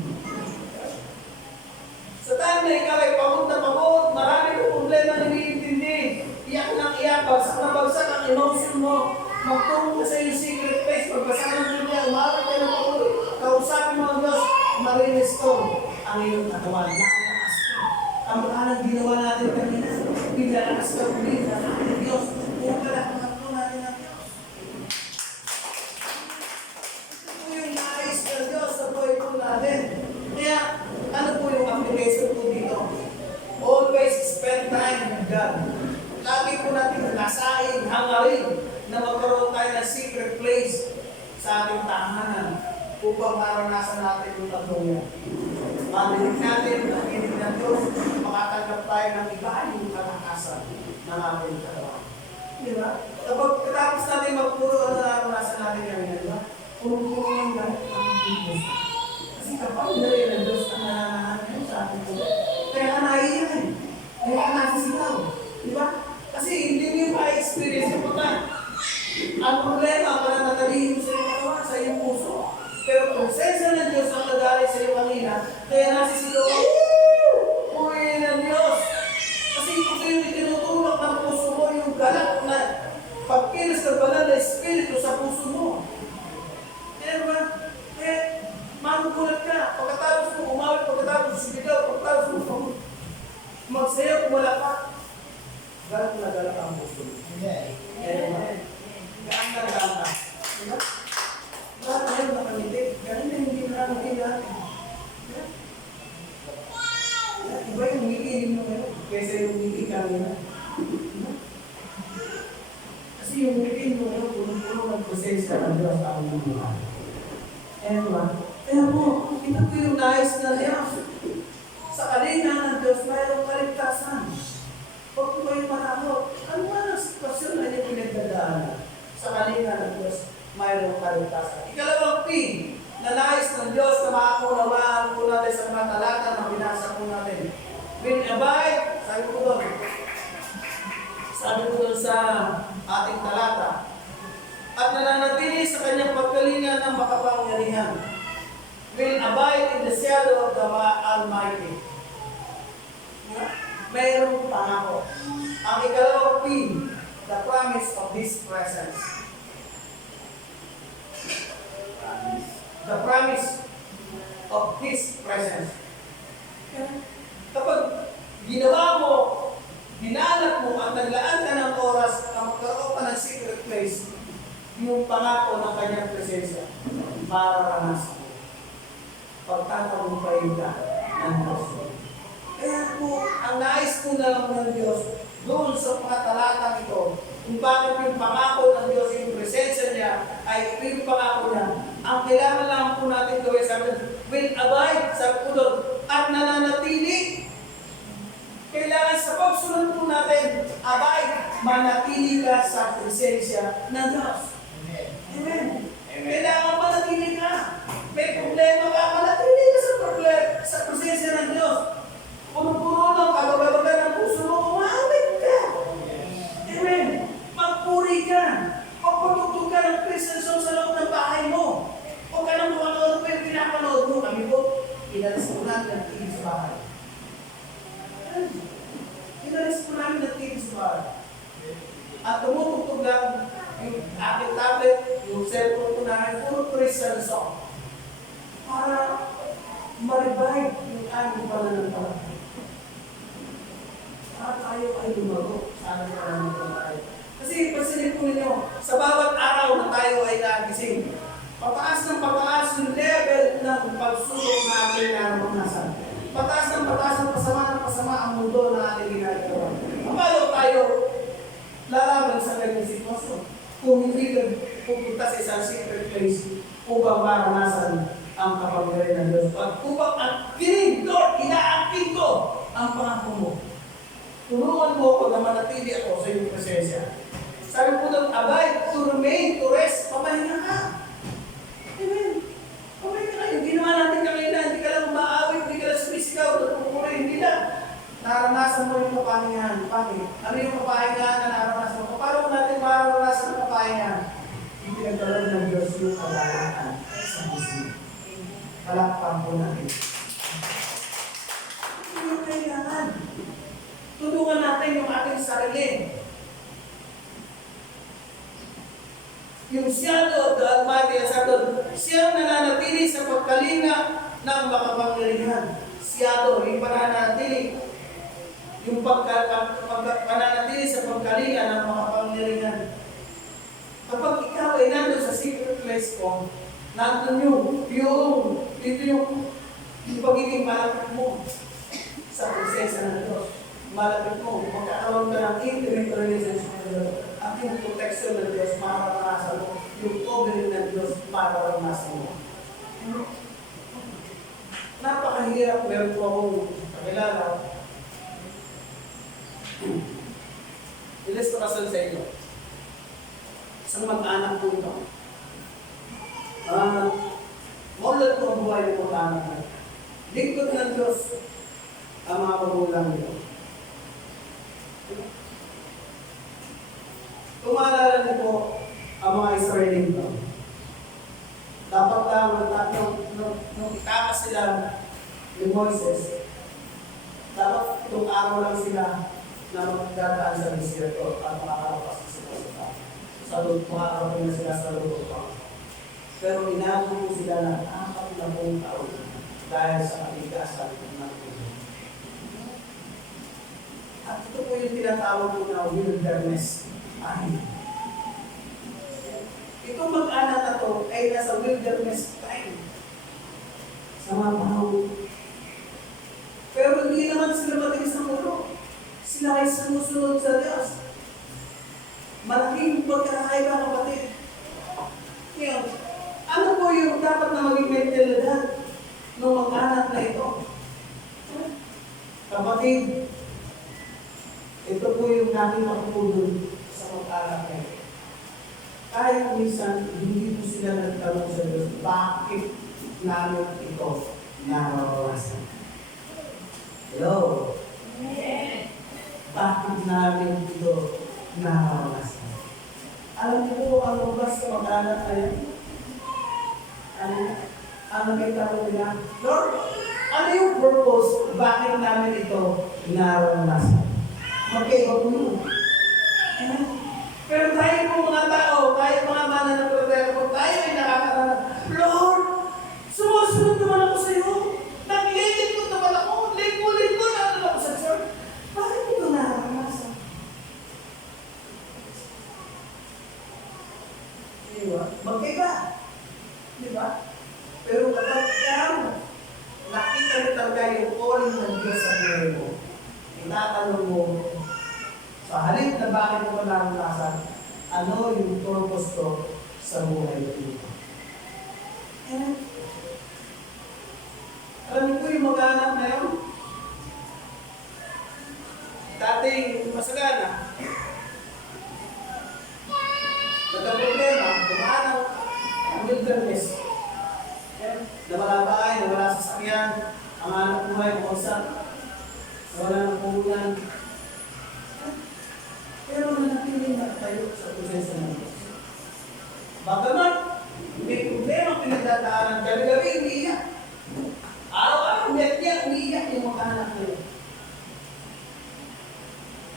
Sa time na ikaw ay pagod na pagod, marami kong problema na iniintindi, iyak ng iyak, bagsak na bagsak ang emotion mo, magtungo ka sa iyong secret place, pagbasa ng Biblia, umawit ka ng pagod, kausapin mo ang Diyos, marirestore ang iyong katawan. Nakalakas ka. Ang mahalang ginawa natin kanina, pinalakas ka ulit ng ating Diyos, kung kalakas po natin ang Diyos. Ito yung nais ng Diyos sa buhay po natin. Kaya, ano po yung application po dito? Always spend time with God. lagi po natin nasain, hangarin na magkaroon tayo ng secret place sa ating tahanan upang maranasan natin yung tatlong yan. Marinig natin ang hinig ng Diyos, makatanggap tayo ng iba yung kalakasan ng ating katawan. Di ba? Kapag katapos natin magpuro ang naranasan natin ngayon, di ba? Puro-puro ng galit ng Diyos. Kasi kapag nalay ng Diyos ang nananahan sa ating buhay, kaya ka naiiyak eh. Kaya ka nasisigaw. Di ba? Kasi hindi niyo ma-experience yung puta. Ang problema, pananatalihin mo sa iyong katawan, sa iyong puso. Pero kung sensa ng Diyos ang nagalit sa iyong kanina, kaya nasisigaw ka, Puri ng Diyos! Kasi ito yung itinutulak ng puso mo, yung galak na pagkilos ng banal na espiritu sa puso mo. Kaya ba? Magugulat ka. Pagkatapos mo umawit, pagkatapos mo sumigaw, pagkatapos mo magsayaw, wala ka. Galak na galak ang puso mo. Kaya ba? Gaan na gaan ka. Diba? Lahat tayo nakamitig. Ganun na hindi nakamitig natin. Iba yung ngiti mo ngayon kaysa yung ngiti kanina. Kasi yung ngiti mo ngayon, puno-puno ng presensya ng Diyos sa ang buhay. Kaya po, ito po yung nais na Diyos. Sa kalina ng Diyos, mayroong kaligtasan. Huwag po kayong matakot. Ano man ang sitwasyon na inyong pinagdadaanan? Sa kalina ng Diyos, mayroong kaligtasan. Ikalawang P, na nais ng Diyos na makakunawaan po natin sa mga talata na binasa po natin. Will abide, sabi ko doon sa ating talata, at nananatili sa kanyang pagkalinga ng makapangyarihan. Will abide in the shadow of the Almighty. Mayroong pangako. Ang ikalawang P, the promise of His presence. The promise of His presence. Kapag ginawa mo, dinalak mo, at naglaan ka ng oras na magkaroon ka ng secret place, yung pangako ng kanyang presensya, mararanasan mo. Pagtatagumpayin ka ng Diyos. Kaya po, ang nais po na lang ng Diyos, doon sa mga talatang ito, kung bakit yung pangako ng Diyos, yung presensya niya, ay yung pangako niya, ang kailangan lang po natin gawin, sabi natin, will abide, sabi po doon, at nananatili. Kailangan sa pagsunod po natin, abide, manatili ka sa presensya ng Diyos. Amen. Kailangan manatili ka. May problema ka, manatili ka sa presensya ng Diyos. Puno-puno ng kabagabagan ng puso mo, umawit ka. Amen. Magpuri ka. Magpatugtog ka ng Christian song sa loob ng bahay mo. Huwag ka nang manonood pa yung pinapanood mo. Kami po, inalis po namin ng TV sa bahay. Inalis po namin ng TV sa bahay. At tumutugtog lang yung aking tablet, yung cellphone ko namin, puro Christian song. Para ma-revive yung aming pananampalataya. Para tayo ay lumago sa aming pananampalataya. Kasi pasilip po ninyo, sa bawat araw na tayo ay nagising, pataas ng pataas yung level ng pagsulong na ating naranasan. Pataas ng pasama ang mundo na ating ginagawa. Paano tayo lalaban sa ganyan sitwasyon? Kung hindi ka pupunta sa isang secret place upang maranasan ang kapangyarihan ng Diyos. At upang angkinin, Lord, inaangkin ko ang pangako mo. Tulungan mo ako na manatili ako sa iyong presensya. Sabi po doon, abide, to remain, to rest, pamahinga ka. Amen. Pamahinga ka. Hindi naman natin kanina, hindi ka lang umaawit, hindi ka lang sumisigaw, nagpupuri, hindi lang. Naranasan mo yung kapahingahan. Bakit? Ano yung kapahingahan na naranasan mo? Paano natin maranasan ang kapahingahan? Hindi nagkaroon ng Diyos yung kagalakan sa puso. Palakpan po natin. Hindi yung kailangan. Tulungan natin yung ating sarili. Yung shadow of the Almighty, siyang nananatili sa pagkalinga ng makapangyarihan. Shadow, yung pananatili. Yung pananatili sa pagkalinga ng makapangyarihan. Kapag ikaw ay nandun sa secret place ko, nandun yung pagiging malapit mo sa presensya ng Diyos. malapit mo, magkakaroon ka ng intimate relationship with God. At yung protection ng Diyos, mararanasan mo. Yung covering ng Diyos, mararanasan mo. Napakahirap. Meron po akong kakilala. Ilustrasyon sa inyo. Isang mag-anak po ito. Maulad po ang buhay ng mag-anak na. Lingkod ng Diyos ang mga magulang nito. Kung maalala niyo po ang mga Israeli nito, dapat lang nung itakas sila ni Moises, dapat itong araw lang sila na magdadaan sa desierto at makakarapas sila sa luto, makakarating na sila sa luto. Pero inago po sila ng 40 taon dahil sa katigasan ng tubig. At ito po yung tinatawag po na wilderness. Itong mag-anak na to ay nasa wilderness time. Sa mga panahon. Pero hindi naman sila matigas ng ulo. Sila ay sumusunod sa Diyos. Malaking pagkakaiba, kapatid. Ngayon, ano po yung dapat na maging mentalidad ng mag-anak na ito? Kapatid, ito po yung nakita ko po dun sa mag-anak na ito. Kahit minsan, hindi po sila nagtanong sa Diyos, bakit namin ito naranasan? Hello? Bakit namin ito naranasan? Alam niyo po ang lubas sa mag-anak na yan? Ano kita ko nila? Lord, ano yung purpose? Bakit namin ito naranasan? Magkaiba po yun. Pero tayo po mga tao, tayo mga mananampalataya, tayo ay nakakaranas. Lord, sumusunod naman ako sa iyo. Naglilingkod naman ako. Lingkod na ako sa church. Bakit ito naranasan? Diba? Magkaiba. Diba? Pero kapag nakita mo talaga yung calling ng Diyos sa buhay mo, itatanong mo, sa halip na bakit mo naranasan, ano yung purpose ko sa buhay ko? Alam niyo po yung mag-anak na yun? Dating masagana, nagka-problema, dumanaw, ang wilderness. Nawala bahay, nawala sasakyan, ang anak buhay, kumagsak, nawala ng puhunan. Pero nanatiling na tayo sa proseso ng Diyos. Bagamat, may problema pinagdadaanan, gabi-gabi umiiyak. Araw-araw, umiiyak yung mga anak na yun.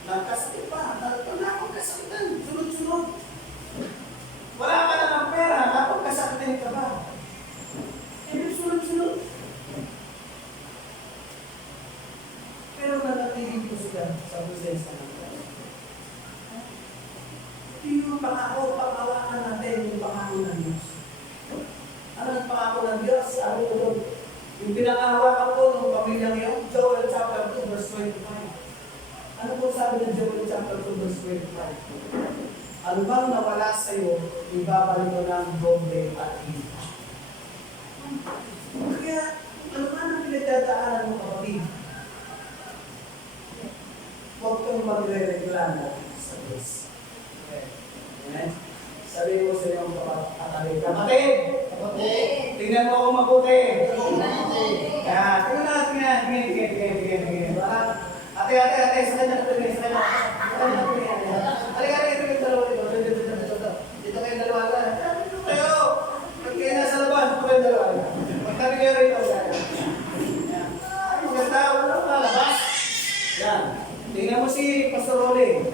Nagkasakit pa, napagkasakitan, sunod-sunod. Wala ka na ng pera, napagkasakitan ka ba? Sunod-sunod. Pero nanatiling ko sila sa proseso ng Diyos. Yung pangako, pangawakan natin yung pangako ng Diyos. Ano ang pangako ng Diyos? Sabi ko doon, yung pinangahawakan ko ng pamilya ngayon, Joel chapter 2 verse 25. Ano po sabi ng Joel chapter 2 verse 25? Ano bang nawala sa iyo, ibabalik mo ng doble at hita. Kaya, ano man ang pinagdadaanan mo, kapatid? Huwag kang magre-reklamo sa Diyos. Amen? Sabi ko sa iyong kapatid, tingnan mo ako mabuti. Yan, tingnan. Ate, sa kanya na tuloy, Halika, yung dalawa dito. Dito kayong dalawa lang. Dito kayo. Pag kayo nasa labas, dito kayong dalawa. Magtabi kayo rito. Yan. Maganda, wala ka labas. Yan. Tingnan mo si Pastor Rolly.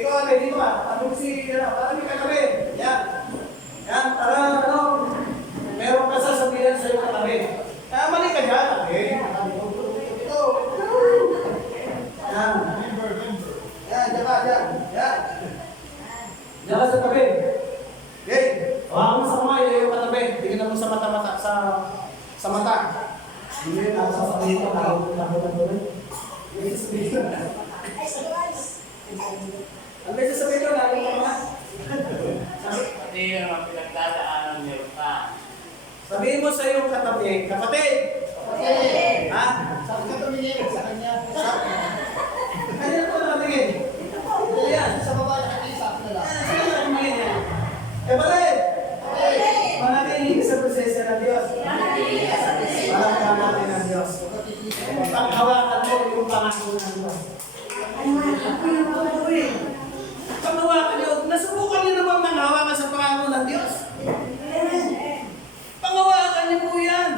Ikaw ate, dito ka. Ano si, parang may katabi. Yan. Yan, para meron ka sasabihan sa iyo katabi. Mali ka dyan, ate. Ito. Yan. Yan, dyan. Yan. Diyan ka sa tabi. Okay. Hawakan mo sa kamay, yung katabi. Tingnan mo sa mata. Sa mata. Hindi, nasa sa dito. ako na tuloy. May sasabihin ko. Ang may sasabihin ko, lalo ka mga. Pati yung mga pinagdadaanan niyo pa. Sabihin mo sa iyong katabi, kapatid! Ha? Saan ka tumingin sa kanya? Kanya ko nakatingin. Ayan. Sa baba na kanya, sa akin na lang. Sino nakatingin yan? Kapatid! Manatili ka sa presensya ng Diyos. Malakpan natin ng Diyos. Paghawakan mo yung pangako ng Diyos. Paghawakan niyo, nasubukan niyo naman manghawakan sa pangako ng Diyos. Panghawakan niyo po yan.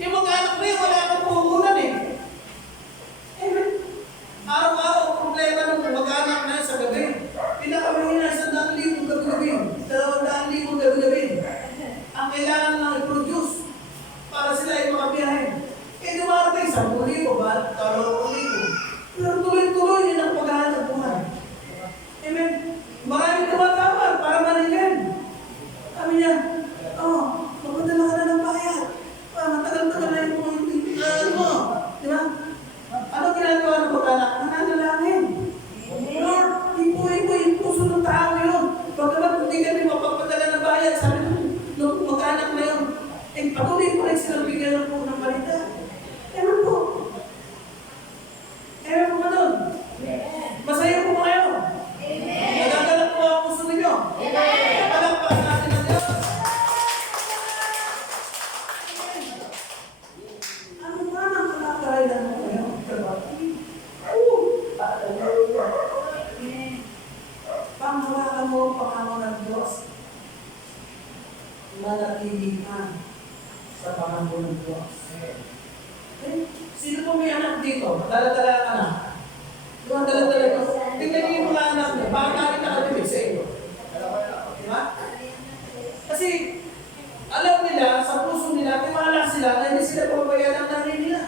Yung mag-anak mo yun, wala kang puhunan eh. Amen. Araw-araw, problema ng mag-anak na sa gabi. Pinakawin na 100,000 gabi-gabi. 200,000 gabi-gabi. Ang kailangan lang i-produce para sila ay makabiyahe. Eh, dumarating 10,000 ba? 20,000. Pero tuloy-tuloy yun ang paghahanap buhay. Amen. Maraming tumatawag para maningin. Sabi niya, magpadala ka na ng bayad. Matagal-tagal na yung mo. Di ba? Ano ginagawa ng pag-anak? Nananalangin. Lord, ipuin mo yung puso ng tao yun. Pagkamat hindi kami mapagpadala ng bayad, sabi nung mag-anak na yun, patuloy po rin silang bigyan po ng balita. Ewan po. Ewan po ba doon? Masaya po ba kayo? Nagagalak po ang puso ninyo? Palakpakan natin ang Diyos. Ano ba nang kalakailan mo ngayon? Panghawakan mo ang pangako ng Diyos. Manatili ka sa pangako ng Diyos. Okay? Sino po may anak dito? Dala-dala ka na. Diba, dala-dala ka. Tingnan niyo yung mga anak niyo. Bakit natin nakatibig sa iyo? Diba? Kasi, alam nila, sa puso nila, tiwala sila na hindi sila pababayaan ng nanay nila.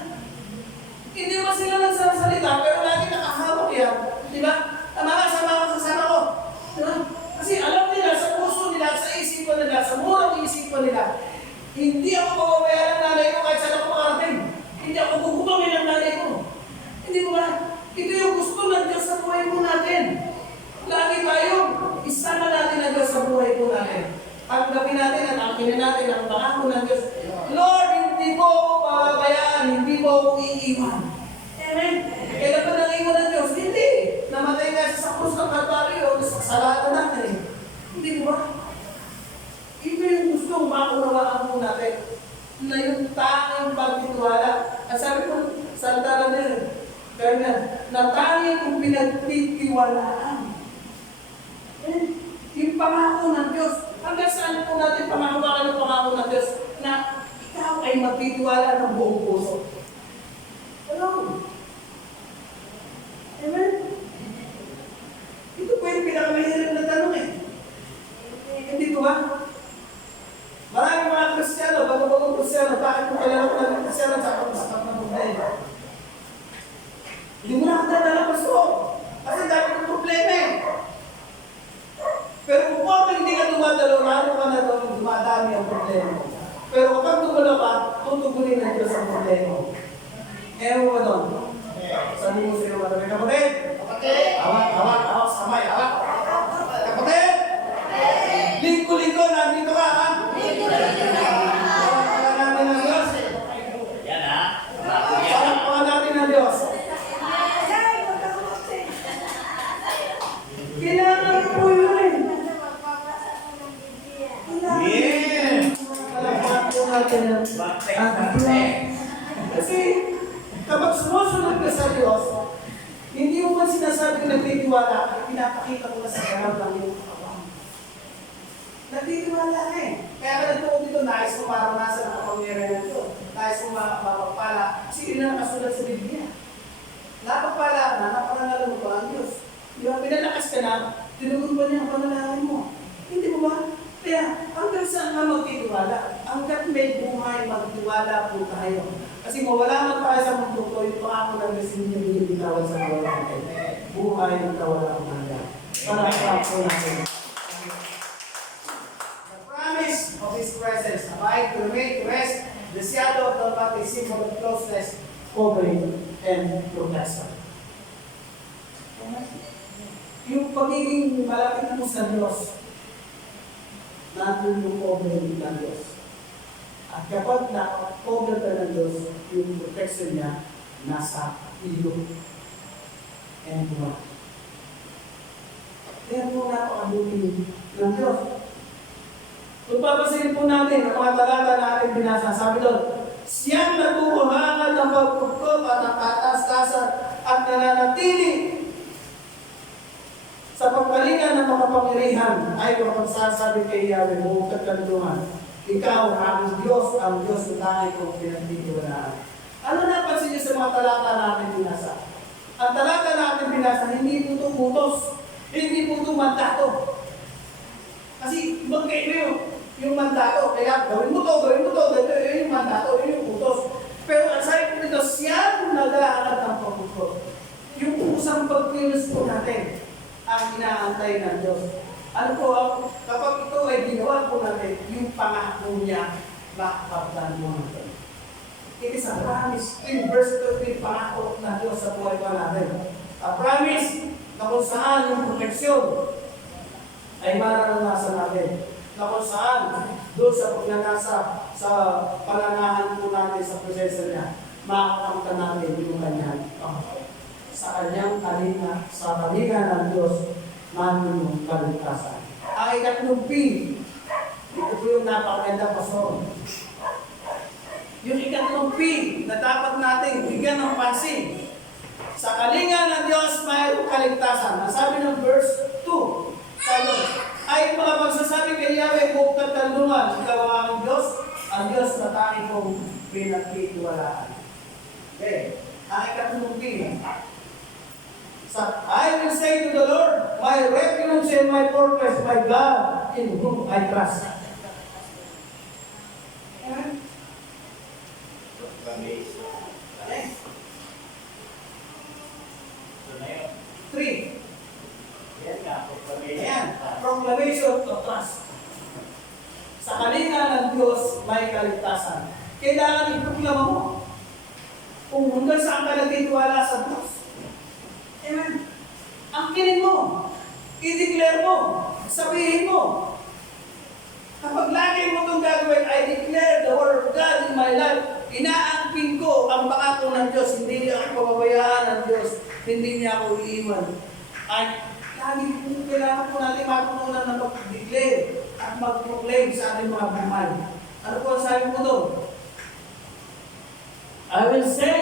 Hindi ba sila nagsasalita, pero lagi nakahawak yan. Diba? Tama ka, sama ko. Diba? Kasi alam nila, sa puso nila, sa isipan nila, sa murang isipan nila, hindi ako pababayaan ng nanay ko kahit saan ako makarating. Hindi ako gugumamin ng nanay ko. Hindi ba? Ito yung gusto ng Diyos sa buhay po natin. Lagi tayong isama natin ang Diyos sa buhay po natin. Tanggapin natin at aminin natin ang pangako ng Diyos. Lord, hindi mo ako pababayaan, hindi mo ako iiwan. Amen? Kailan ba nang iwan ng Diyos? Hindi. Namatay nga siya sa krus ng Kalbaryo, salatan natin. Hindi ba? Ito yung gusto maunawaan po natin na yung tanging pagtitiwala. At sabi ko, salita lang din, kaya na tanging kung pinagtitiwalaan. Yung pangako ng Diyos. Hanggang saan po natin pamahawakan ng pangako ng Diyos na ikaw ay magtitiwala ng buong puso. Hello? Amen? Ito po yung pinakamahirap na tanong eh. Hindi ko ba? Maraming mga Kristiyano, bago-bagong Kristiyano, bakit mo kailangan ko ng Kristiyano sa pag-usap ng problema? Hindi mo nakatadala, Pastor. Kasi dami kong problema eh. Pero kung hindi ka dumadalo, lalo ka na doon, dumadami ang problema. Pero kapag dumalo ka, tutugunin ng Diyos ang problema. Ewan mo ba doon? Sabi mo sa'yo, kapatid? Kapatid! Awak, samay, awak! Kapatid! Linggo-linggo, nandito ka, ha? Awak natin ng Diyos. Yan ha. Awak natin ng Diyos. Kailangan po yun eh. Kailangan po natin ang Diyos. Kasi kapag sumusunod ka sa Diyos, hindi mo man sinasabing nagtitiwala, pinapakita ko na sa harap ng iyong katawan. Nagtitiwala ka eh. Kaya ka nagtuon dito, nais mo maranasan ang kapangyarihan nito. Nais mo mapapala. Kasi yun na nakasulat sa Biblia. Napapala ka na, napangalan mo pa ang Diyos. Di ba? Pinalakas ka na, tinugon pa niya ang panalangin mo. Hindi mo ba? Kaya, hanggang saan ka magtitiwala? Hanggat may buhay, magtiwala po tayo. Kasi mawala man tayo sa mundo ko, yung pangako ng Diyos hindi binibitawan sa kawalan natin. Buhay ng kawalan hanggan. Para po natin. The promise of His presence, abide to remain, to rest, the shadow of the Almighty, symbol of closeness covering and protection. Yung pagiging malapit mo sa Diyos, nandun yung covering ng Diyos. At kapag na-cover ka ng Diyos, yung protection niya nasa iyo and mo. Kaya po napakabuti ng Diyos. Kung papasin po natin ang mga talata na ating binasa, sabi doon, siyang nagbubuhangan ng pagpupkop at ang kataas-tasan at nananatili sa pagkalingan ng makapangyarihan ay mapagsasabi kay Yahweh, buong katandungan. Ikaw, ang Diyos na tayo kong pinagtitiwalaan. Ano napansin niyo sa mga talata natin binasa? Ang talata natin binasa, hindi po ito utos. Hindi po ito mandato. Kasi magkaiba yung mandato. Kaya gawin mo to, yung mandato, yung utos. Pero ang sabi po dito, siyang nag-aaral ng pagpupkop. Yung usang pagpilos po natin ang inaantay ng Diyos. Ano po, kapag ito ay ginawa po natin, yung pangako niya, makakapagdan mo natin. It is a promise. In verse 2, pangako ng Diyos sa buhay pa natin. A promise na kung saan yung proteksyon ay mararanasan natin. Na kung saan, doon sa pagnanasa, sa pananahan po natin sa proseso niya, makakamta natin yung kanyang pangako. Sa kanyang kalinga, sa kalinga ng Diyos, namin yung kaligtasan. Ang ikatlong P, ito po yung napakaganda pastor. Yung ikatlong P na dapat natin bigyan ng pansin. Sa kalinga ng Diyos, mayroong kaligtasan. Ang sabi ng verse 2, sabi, ay mga magsasabi kay Yahweh, buong katandungan, ikaw ang Diyos na tayo kong pinagtitiwalaan. Okay, ang ikatlong P, I will say to the Lord, my refuge and my fortress, my God, in whom I trust. Amen. Three. Ayan. Proclamation of trust. Sa kalinga ng Diyos, may kaligtasan. Kailangan iproklama mo. Kung hanggang saan ka nagtitiwala sa Diyos. Amen. Angkinin mo. I-declare mo. Sabihin mo. Kapag lagi mo itong gagawin, I declare the word of God in my life. Inaangkin ko ang pangako ng Diyos. Hindi niya ako pababayaan ng Diyos. Hindi niya ako iiwan. At lagi po kailangan po natin matutunan ng mag-declare at mag-proclaim sa ating mga buhay. Ano po ang sabi mo doon? I will say.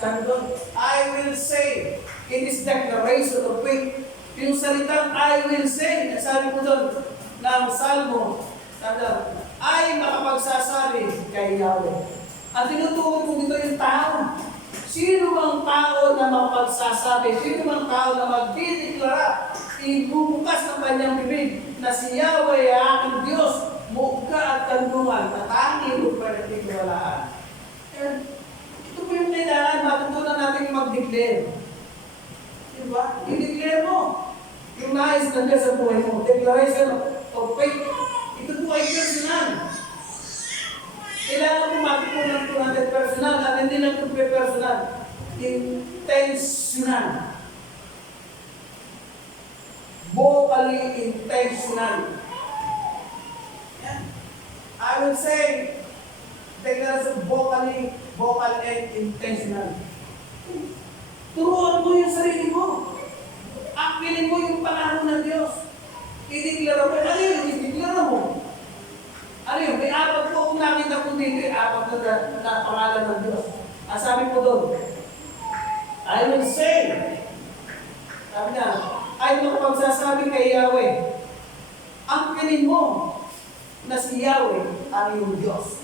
Sabi doon, I will say. It is declaration of faith. Yung salitang I will say, sabi ko doon, ng Salmo, sabi doon, ay makapagsasabi kay Yahweh. At tinuturo ko dito yung tao. Sino bang tao na makapagsasabi? Sino bang tao na magdideklara? Ibubukas ng kanyang bibig na si Yahweh ay aking Diyos, mukha at kandungan, na tanging mo pinagtitiwalaan. Ito po yung kailangan, matutunan natin mag-declare. Diba? I-declare mo. Yung nais na Diyos sa buhay mo. Declaration of faith. Ito po ay personal. Kailangan po matutunan po natin personal at hindi lang ito personal. Intentional. Vocally intentional. Yan. I will say, declaration vocal and intentional. Turuan mo yung sarili mo. Akilin mo yung pangako ng Diyos. I-declare mo. Ano yun? I-declare mo. Ano yun? May apat po kung nakita po dito. Apat na pangalan ng Diyos. Ang sabi po doon, I will say. Sabi niya, ay makapagsasabi kay Yahweh. Akilin mo na si Yahweh ang iyong Diyos.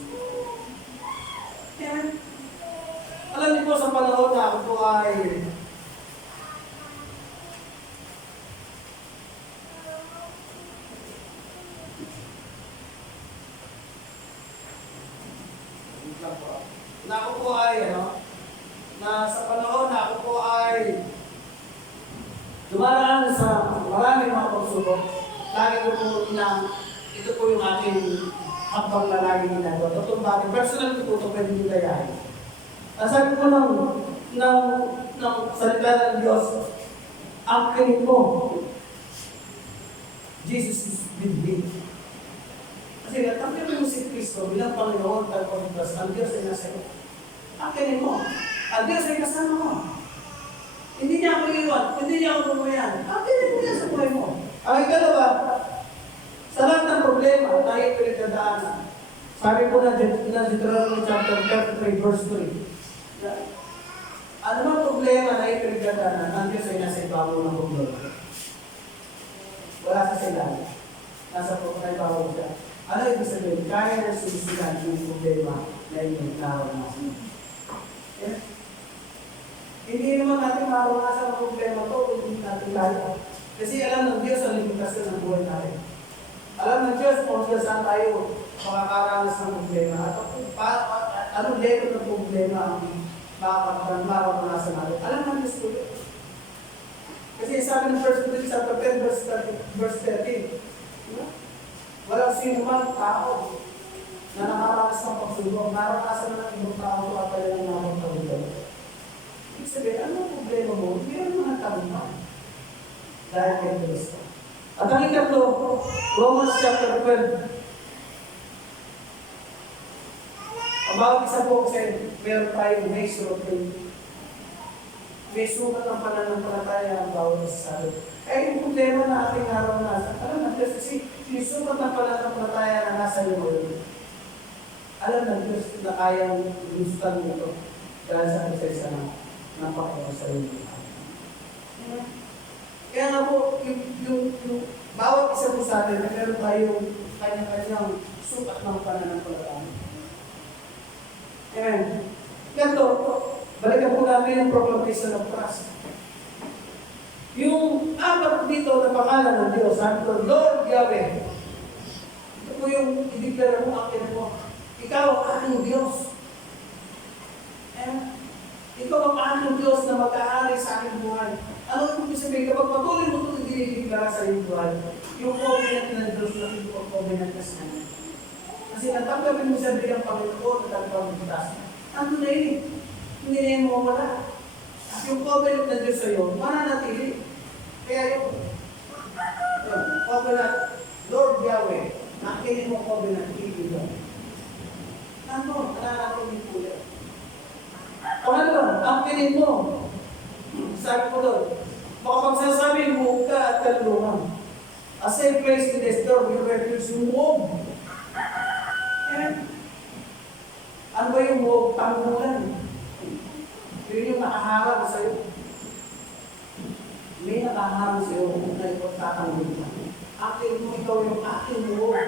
Yan. Alam niyo po sa panahon na ako po ay na sa panahon na ako po ay dumaraan sa maraming mga pagsubok, lagi ko po ito po yung aking habang na lagi ginagawa. Totoo ba? Personal ko po ito pwede nyo gayahin. Ang sabi ko ng salita ng Diyos, angkinin mo, Jesus is with me. Kasi natanggapin mo si Kristo bilang Panginoon at Pagkakas, ang Diyos ay nasa iyo. Angkinin mo, ang Diyos ay kasama mo. Hindi niya ako iwan, hindi niya ako tumuyan. Angkinin mo niya sa buhay mo. Ang ikalawa, sa lahat ng problema, tayo pinagdadaanan. Sabi ko na Deuteronomy chapter 33, verse 3. Ano mang problema na ipinagdadaanan, ang Diyos ay nasa ibabaw ng problema. Wala sa silang. Nasa ibabaw siya. Ano ibig sabihin? Kaya na sumisilan yung problema na inyong yeah. Hindi naman natin maranasan ang problema to kung hindi natin kaya. Kasi alam ng Diyos ang limitasyon ng buhay natin. Alam ng Diyos kung saan tayo makakaranas ng problema. At anong level ng problema ang maranasan natin. Alam ng Diyos ko. Kasi sabi ng 1 Corinthians chapter 10, verse 13, walang sino man tao na nakaranas ng pagsubok, naranasan na ng ibang tao at pala ng mga pagkagulo. Ibig sabihin, ano ang problema mo? Meron mga tagumpay. Dahil kay Kristo. At ang ikatlo, Romans chapter 12. Ang bawat isa po kasi meron tayong measure of faith. May sukat ng pananampalataya ang bawat isa sa atin. Kaya yung problema na ating naranasan, alam na Diyos kasi yung sukat ng pananampalataya na nasa iyo ngayon. Alam na Diyos na kayang gustuhan mo ito dahil sa kasaysa na napakita sa iyo. Kaya nga po, yung bawat isa po sa atin, meron tayong kanya-kanyang sukat ng pananampalataya. Amen. Ganito, balikan po namin yung proclamation of trust. Yung apat dito na pangalan ng Diyos, sabi ko, Lord Yahweh. Ito po yung ideklara mo akin mo. Ikaw ang aking Diyos. Ikaw ang aking Diyos na mag-aari sa aking buhay. Ano yung sabihin? Kapag patuloy mo ito dinideklara sa iyong buhay, yung covenant ng Diyos na ito ang covenant na sa kanya. Kasi natanggapin mo siya bilang Panginoon at ang pagbutas. Ano na yun? Hindi na yung mawala. At yung covenant ng Diyos sa iyo, mananatili. Kaya yung covenant, Lord Yahweh, nakinin mo covenant, ibigay. Ano? Nananatili po yan. Pangalawa, nakinin mo. Sabi ko doon, baka pagsasabi mo ka at kalungan. A safe place to destroy your refuge yung huwag. Ano ba yung huwag? Tanggulan. Yun yung nakaharap sa'yo. May nakaharap sa'yo kung ikaw tatanggulan. Akin mo, ikaw yung aking huwag.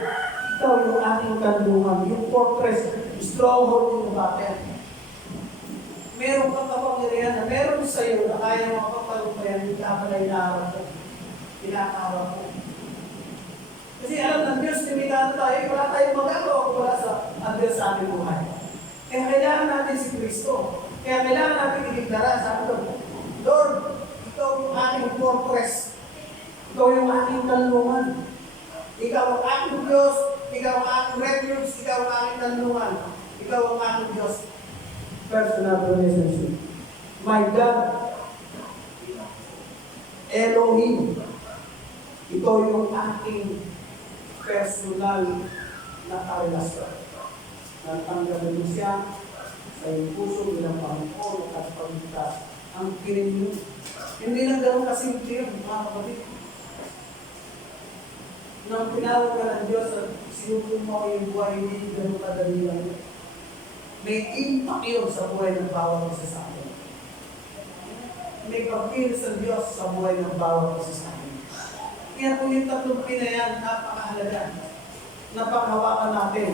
Ikaw yung aking kandungan. Yung fortress, stronghold yung bakit. Meron kang kapangyarihan na meron sa'yo na kaya makapalupayan, hindi ka pala inaharap ko. Pinakaharap ko. Kasi alam ng Diyos, limitado tayo, wala tayong magagawa kung wala sa Diyos sa ating buhay. Kaya kailangan natin si Kristo. Kaya kailangan natin ideklara, sabi ko, Lord, ikaw yung aking fortress. Ikaw yung aking talungan. Ikaw ang aking Diyos. Ikaw ang aking refuge. Ikaw ang aking talungan. Ikaw ang aking Diyos. Personal relationship. My God, Elohim, ito yung aking personal na karelasyon. Natanggapin mo siya sa iyong puso bilang Panginoon at pagligtas. Ang kirin mo. Hindi lang gano'n kasimple yun, mga kapatid. Nang pinawag ka ng Diyos at sinubong mo yung buhay, hindi gano'n kadali lang yun. May impact yun sa buhay ng bawat isa sa atin. May pagkilos ng Diyos sa buhay ng bawat isa sa atin. Kaya po yung tatlong pinayan, napakahalaga. Napakahawakan natin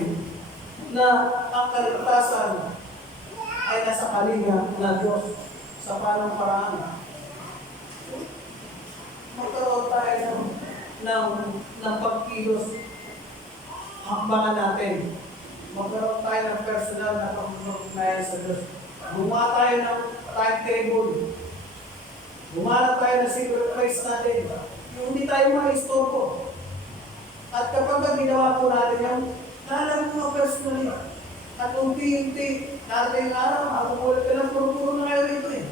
na ang kaligtasan ay nasa kalinga na Diyos sa panang paraan. Magkaroon tayo ng pagkilos, hakbangan natin. Magkaroon tayo ng personal na pagkakamayan sa Diyos. Gumawa tayo ng timetable. Gumawa tayo ng secret place natin. Yung hindi tayo ma-istorbo. At kapag ginawa po natin yan, nalaman mo personally. At unti-unti, Dati yung araw, makakumulat ka lang, puro-puro na kayo rito eh.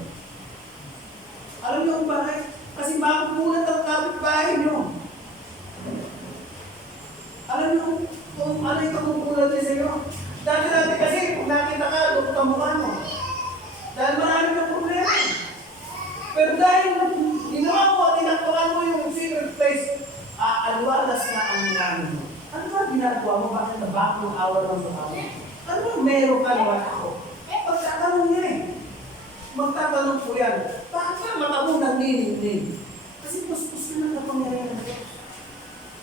Alam niyo kung bakit? Kasi makakumulat ang kapitbahay niyo. Alam niyo kung ano yung kamumulat niya sa iyo? Dati kasi, kung nakita ka, lukot ang mukha mo. Dahil marami ng problema. Pero dahil ginawa mo at tinakpakan mo yung secret place, alwalas na ang namin mo. Ano ba ginagawa mo? Bakit nabak ng awal ng mukha mo? Ano meron ka naman ako? Pagtatanong niya eh. Magtatanong po yan. Bakit ka mata mo nanininig? Kasi puspus na ng kapangyarihan ng Diyos.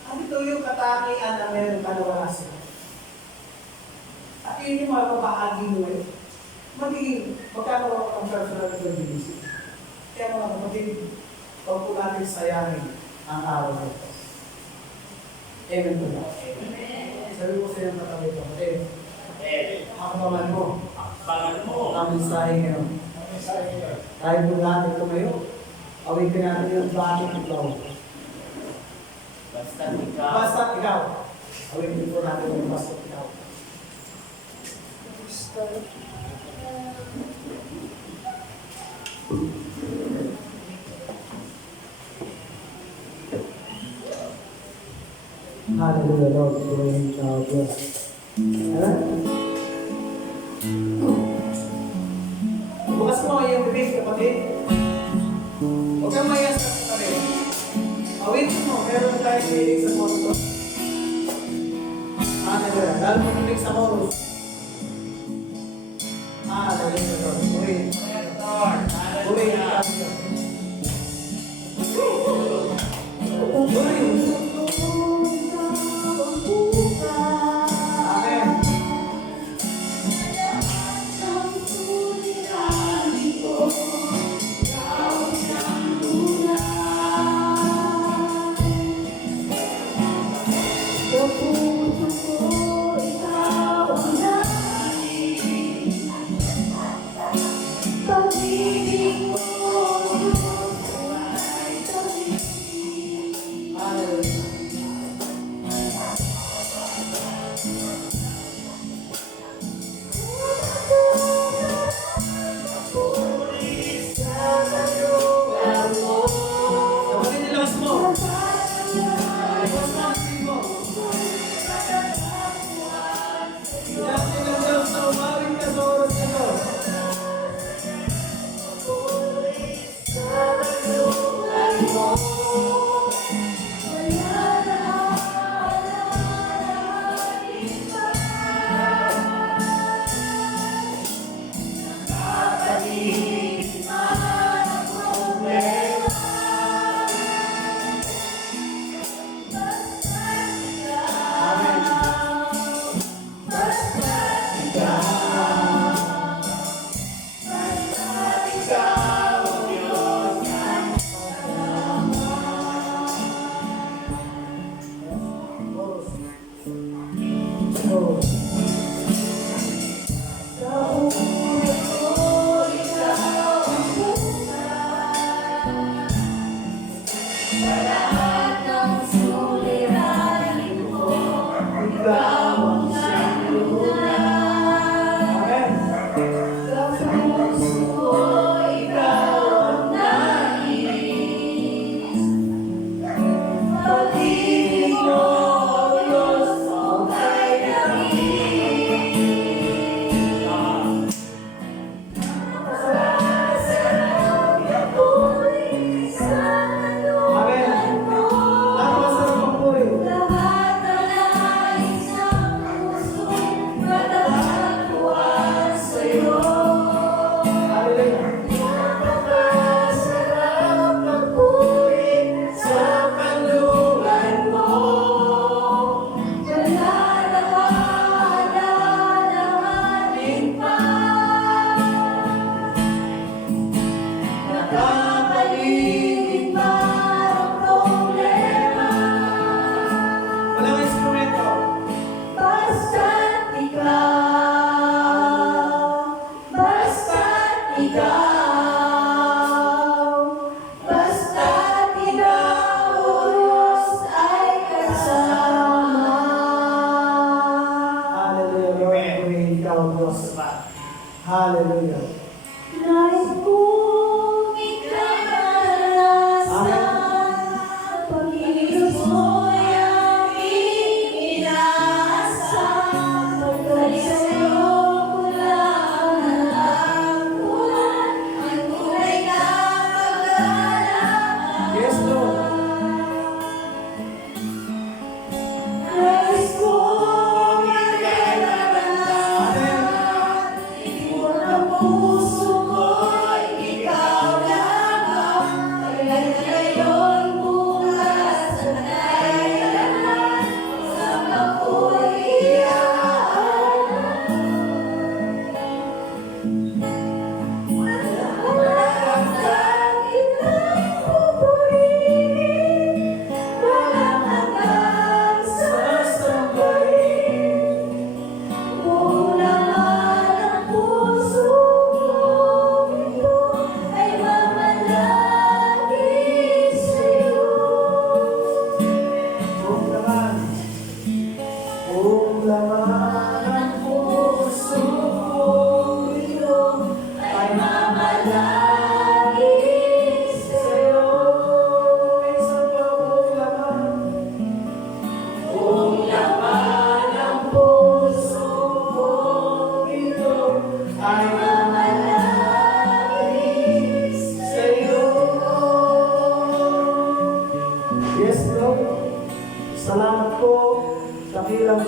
At ito yung katakian na meron ka na wala sila. At yun yung mapapahagi mo eh. Magkakaroon ka ng personal credibility. Kaya mga kapatid, huwag po natin sayangin ang araw na ito. Amen po ba? Sabi ko sa iyo katabi ko, kapatid, akapaman mo, ang mensahe ngayon. Tayo po natin tumayo, awitin natin yung bakit ikaw. Basta ikaw. Awitin po natin yung basta ikaw. Hallelujah, Lord. Glory to God. Alright? Bukas mo yung bibig, kapatid. Huwag kang mayas sa kapatid. Awitin mo, meron tayong bibig sa chorus. Hallelujah. Lalo mo bibig sa chorus. Hallelujah, Lord. Glory. Glory to God. Glory. Amen. Kapatid, nilakas mo. Nilakas mo ang tingin mo. Dati ng Diyos na umawin ka sa oras na ito.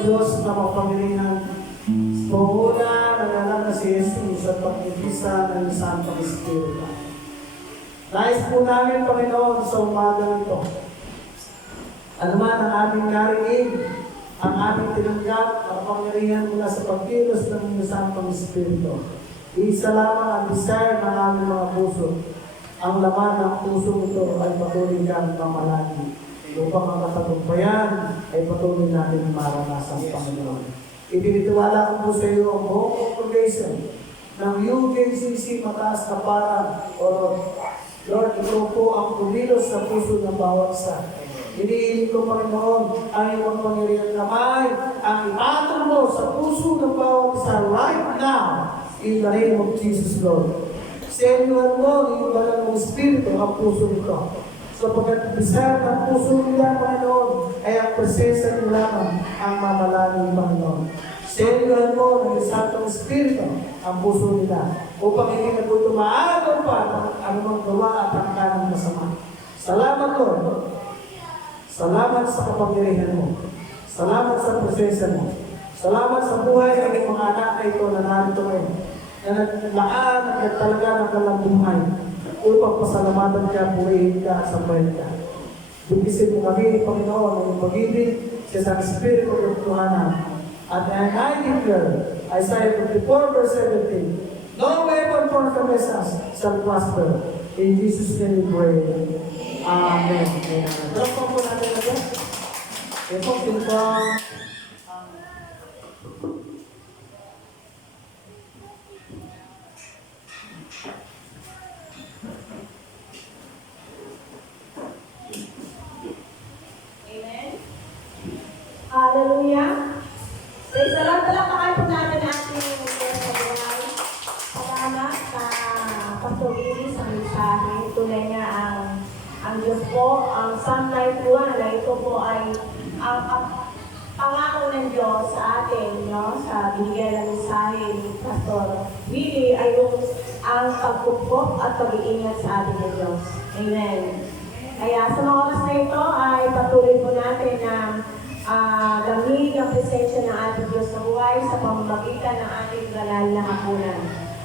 Diyos na makapangyarihan, panguna nangalan na si Jesus at pag-ibisa ng Santong Espiritu. Nais po namin, Panginoon, sa umaga nito, ano man ang aming narinig, ang aming tinanggap, ang pangyarihan mula sa pagkilos ng Santong Espiritu. Isa lamang ang desire ng aming mga puso. Ang laman ng puso ito ay patuloy kang mamalagi. Upang ang katagumpayan ay patuloy natin maranasan, Panginoon. Ibinitiwala ko po sa iyo ang buong congregation ng UKCC mataas na parang o Lord, ito po ang kumilos sa puso ng bawat isa. Hinihiling ko, Panginoon, ang iyong pangyarihan kamay, ang ipatong mo sa puso ng bawat isa right now, in the name of Jesus, Lord. Senyuhan mo ang iyong banal ng Espiritu ang puso nito. Sapagkat desire ng puso nila, Panginoon, ay ang presensya nila lamang ang mamalangin, Panginoon. Senyuhan mo ng Santong Espiritu ang puso nila upang hindi na po tumaagaw pa ng anumang gawa at angka ng masama. Salamat, Lord. Salamat sa kapangyarihan mo. Salamat sa presensya mo. Salamat sa buhay ng iyong mga anak na ito na narito ngayon. Na naglaan at talaga ng kalang buhay upang pasalamatan ka, purihin ka, sambahin ka. Bukisin mo kami, Panginoon, ang pag-ibig sa Espiritu ng Tuhanan. At I declare, Isaiah 54 verse 17, no weapon formed against us shall prosper. In Jesus' name we pray. Amen. Drop po natin na ito. Ito, pinipang Hallelujah. Praise the Lord. Palakpakan po natin ang ating Diyos sa buhay. Salamat sa pagtulili sa mensahe. Tunay nga ang Diyos po, ang Psalm 91 na ito po ay ang pangako ng Diyos sa atin, no? Sa binigay ng mensahe ni Pastor Willie ay yung ang pagpupok at pag-iingat sa atin ng Diyos. Amen. Kaya sa mga oras na ito ay patuloy po natin na lamig ang presensya ng ating Diyos sa buhay sa pamamagitan ng ating banal na hapunan.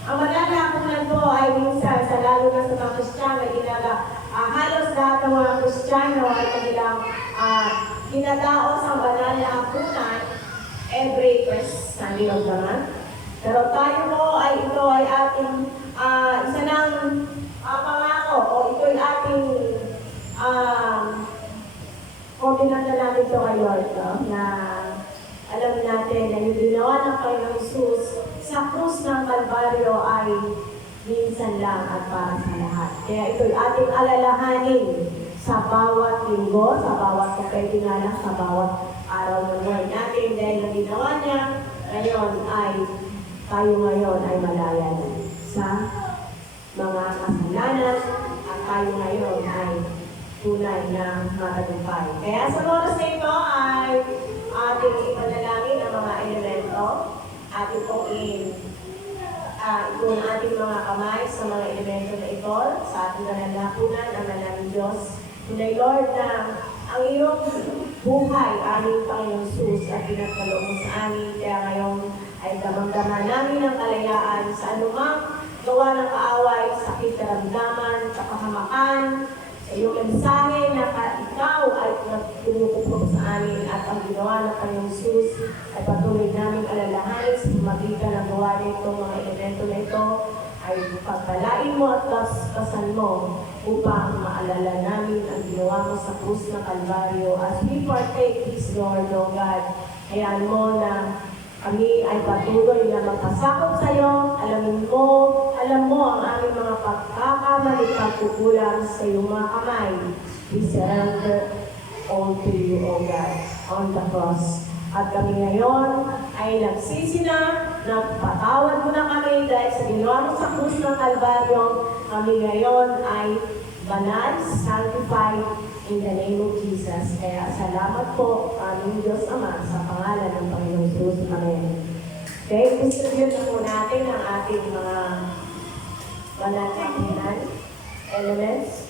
Ang banal na hapunan po ay minsan, sa lalo na sa mga Kristiyano, halos lahat ng mga Kristiyano ay kanilang ginadaos ang banal na hapunan every first Sunday of the month. Pero tayo po ay ito ay ating isa ng pangako o ito ay ating kombinanta natin ito kay Lord, no? Na alam natin na yung ginawa ng Panginoon Jesus sa krus ng Kalbaryo ay minsan lang at para sa lahat. Kaya ito'y ating alalahanin sa bawat linggo, sa bawat kapitinalang, sa bawat araw ng buhay natin dahil ang ginawa niya ngayon ay tayo ngayon ay malaya na sa mga kasalanan at tayo ngayon ay tunay na matagumpay. Kaya sa oras na ito ay ating ipanalangin ang mga elemento. Ating pong itong ating mga kamay sa mga elemento na ito sa ating nanalapunan ang manaming Diyos. Tunay, Lord, na ang iyong buhay, aming Panginoon Jesus, at pinagkaloob mo sa amin. Kaya ngayon ay damang-dama namin ang kalayaan sa anumang gawa ng kaaway, sakit, karamdaman, kapahamakan, sa iyong mensahe na ikaw ay tumukupo sa amin at ang ginawa ng Panginoong Jesus ay patuloy namin alalahanin sa magitan ng gawa nito, mga elemento na ito ay pagpalain mo at pasan mo upang maalala namin ang ginawa mo sa krus ng Kalbaryo. As we partake this, Lord, O God, hayaan mo na kami ay patuloy na magpasakop sa iyo. Alam mo ang aming mga pagkakamali, pagkukulang sa iyong mga kamay. We surrender all to you, O God, on the cross. At kami ngayon ay nagsisi na patawad mo na kami dahil sa ginawa mo sa krus ng Kalbaryo. Kami ngayon ay banal, sanctified in the name of Jesus. Kaya salamat po, aming Diyos Ama, sa pangalan ng Panginoong Jesus. Amen. Okay, distribute na po natin ang ating mga banal na hapunan, elements.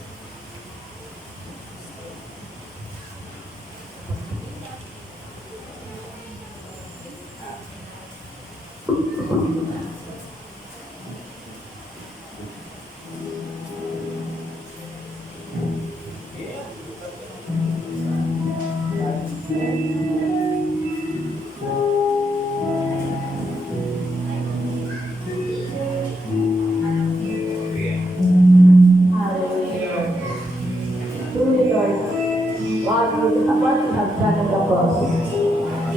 kapatihag ka ng Diyos.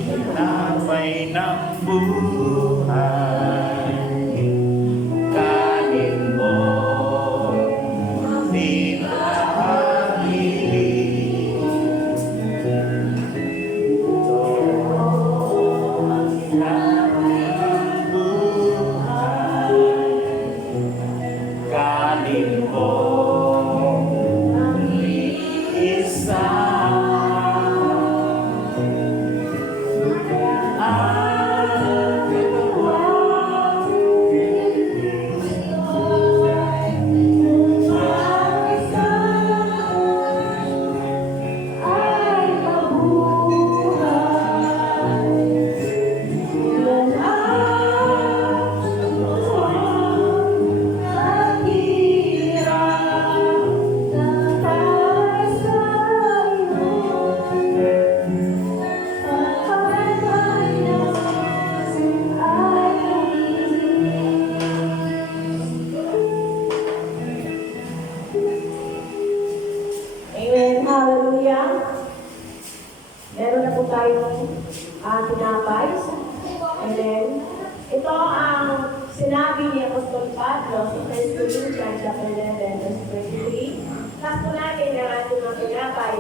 Tinapay ng buhay, kanin mo, pinahagili. Ito ang tinapay ng buhay, kanin mo, isa. Amen. Hallelujah. Meron na po tayong tinapay. Amen. Ito ang sinabi ni Apostol Pablo sa 1 Corinthians chapter 11, verse 23. Tapos po natin ang ating mga tinapay.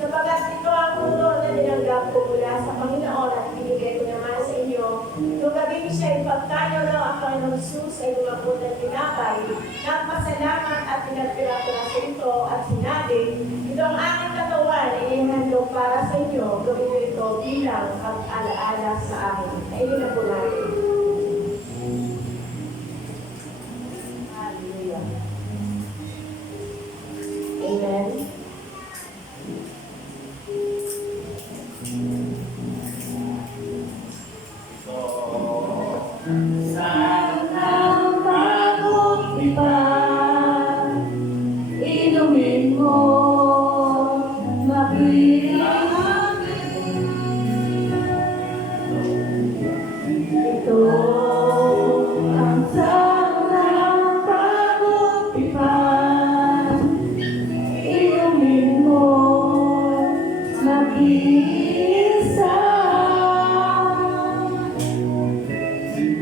Sapagat ito ang puno na tinanggap ko mula sa Panginoon at binigay ko naman sa inyo. Nung gabing siya ipagkano ang Panginoong Jesus ay lumapot ng tinapay, nagpasalamat at pinagpira-piraso ito at sinabi, ito ang aking katawan na ihandog para sa inyo, gawin niyo ito bilang pag-alaala sa akin. Ayun na po natin. Hallelujah. Amen. Sana magumpipan, inumin mo, mabilang. Ito ang sanang pagumpipan, inumin mo, mag-isa.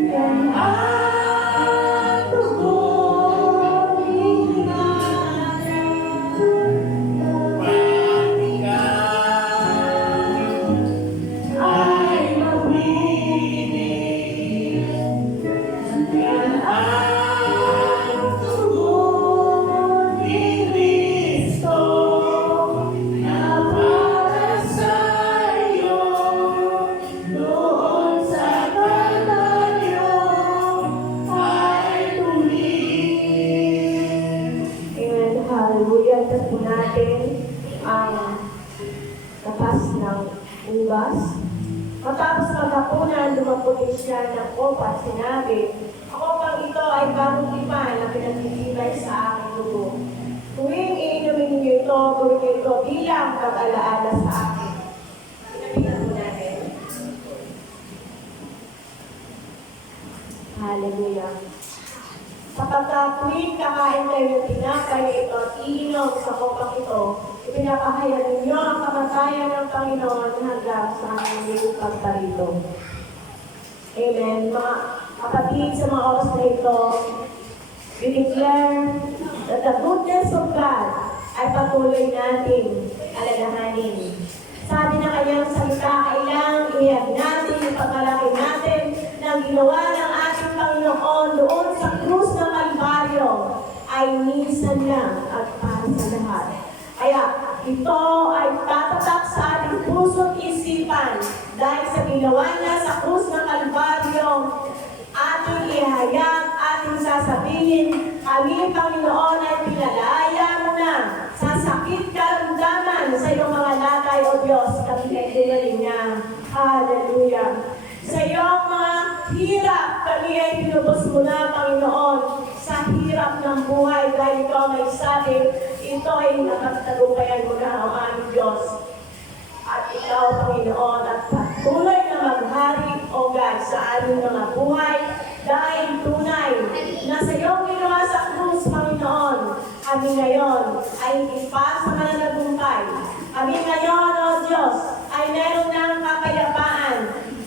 Ang atubong ay mabibinig. Ang atubong ni Kristo na para sa iyo doon sa Kalbaryo ay tuwid. Amen. Hallelujah. Tapos po natin ang katas ng ubas. Matapos maghapunan, lumapot siya ng kopa at sinabi, ako pang ito ay bagong tipan na pinagtitibay sa aking dugo. Tuwing iinumin niyo ito, gawin niyo ito bilang pag-alaala sa akin. Pinabigan po natin. Hallelujah. Sapagkat tuwing kakain kayo ng tinapay na ito at iinom sa kopang ito, ipinapahayag ninyo ang kamatayan ng Panginoon hanggang sa kanyang pagparito. Amen. Mga kapatid, sa mga oras na ito, we declare that the goodness of God ay patuloy nating alalahanin. Sabi na kanyang salita, kailangang ihag natin, ipagmalaki natin ng ginawa ng ating Panginoon doon sa krus ng Kalbaryo ay minsan lang at para sa lahat. Kaya ito ay tatatak sa ating puso't isipan dahil sa ginawa niya sa krus ng Kalbaryo, ating ihayag, ating sasabihin, kami Panginoon ay pinalaya mo na sa sakit karamdaman sa iyong mga latay o Diyos, kami ay dinaling niya. Hallelujah. Sa iyong mga hirap, kami ay pinubos mo na, Panginoon, sa hirap ng buhay dahil ikaw may sabi, ito ay nakatagumpayan mo na ang aming Diyos. At ikaw, Panginoon, at patuloy na maghari, O God, sa aming mga buhay dahil tunay na sa iyong ginawa sa krus, Panginoon, kami ngayon ay hindi pa sa mananagumpay, Kami ngayon, O Diyos, ay meron ng kapayapaan.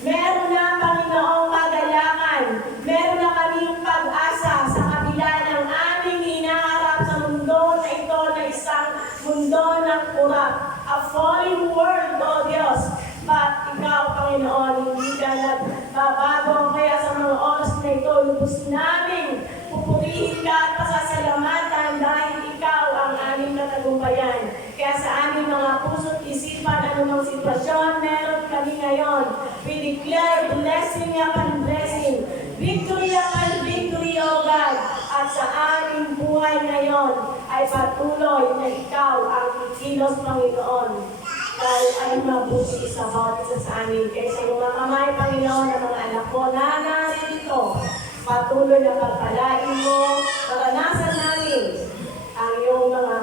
Meron na, Panginoong, kagalakan. Meron na kaming pag-asa sa kabila ng aming hinaharap sa mundo na ito na isang mundo ng kurap. A fallen world, O Diyos. But ikaw, Panginoon, hindi ka nagbabago. Kaya sa mga oras na ito, lubos namin pupurihin ka at pasasalamatan dahil ikaw ang aming katagumpayan. Kaya sa aming mga puso't isipan, anumang sitwasyon, meron kami ngayon. We declare blessing upon blessing, victory upon victory, O God. At sa aming buhay ngayon ay patuloy na ikaw ang kikilos, Panginoon. Ikaw ay mabuti sa bawat isa sa amin. Kaya sa iyong mga kamay, Panginoon, ng mga anak ko na narito, patuloy na pagpalain mo, maranasan namin ang iyong mga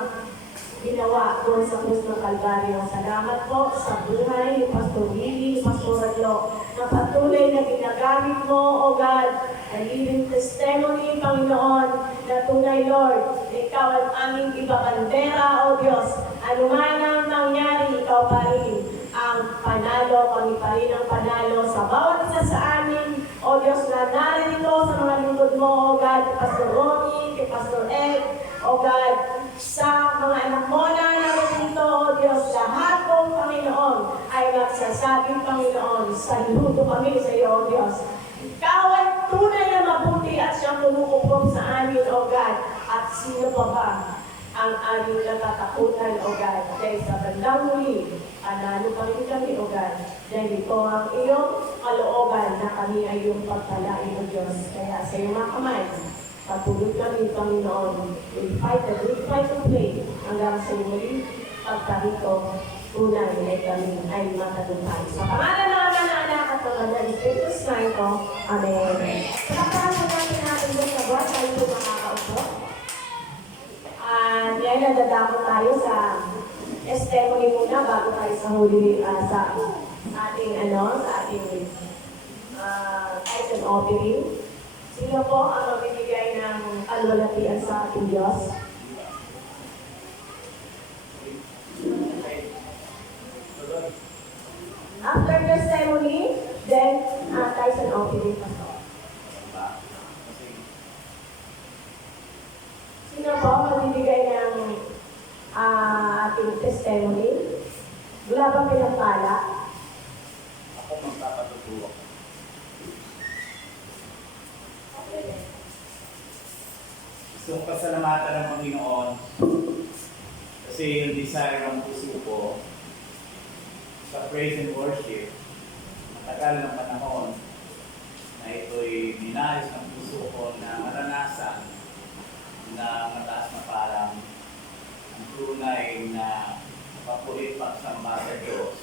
ginawa doon sa krus ng Kalbaryo. Salamat po sa buhay ni Pastor Willie, Pastor Arlo, na patuloy na ginagamit mo, O God, ang living testimony, Panginoon, na tunay, Lord, ikaw ang aming ibabandera, O Diyos. Ano man ang nangyari, ikaw pa rin ang panalo, kami pa rin ang panalo sa bawat isa sa amin, O Diyos, na naririto sa mga lingkod mo, O God, kay Pastor Ronnie, kay Pastor Ed, O God, sa mga anak mo na narito, O Diyos, lahat po, Panginoon, ay magsasabi, Panginoon, saludo kami sa iyo, O Diyos. Ikaw ay tunay na mabuti at siyang tumukuprong sa amin, O God. At sino pa ba ang aming natatakutan, O God? Dahil sa bandang huli, analo pa rin kami, O God. Dahil ito ang iyong kalooban na kami ay iyong pagpalain, O Diyos. Kaya sa iyong mga kamay, patuloy kami, Panginoon. We fight the good fight of faith hanggang sa muli pagkarito tunay na kami ay matagumpay. Sa pangalan ng Ama, ng Anak at ng Banal na Espiritu Santo. Amen. Pagkakaroon natin natin doon sa buwan, tayo po makakaupo. Ngayon, nadadako tayo sa testimony muna bago tayo sa huli, sa ating tithe and offering. Sino po ang magbibigay ng alwalatian sa ating Diyos? After testimony, then tithe and offering pa po. Sino po magbibigay ng ating testimony? Wala ba pinagpala? Ako magpapatutulog. Gusto kong pasalamatan ng Panginoon kasi yung desire ng puso ko sa praise and worship, matagal ng panahon na ito'y dinayos ng puso ko na maranasan na mataas na parang ang tunay na papulit pagsamba sa Diyos.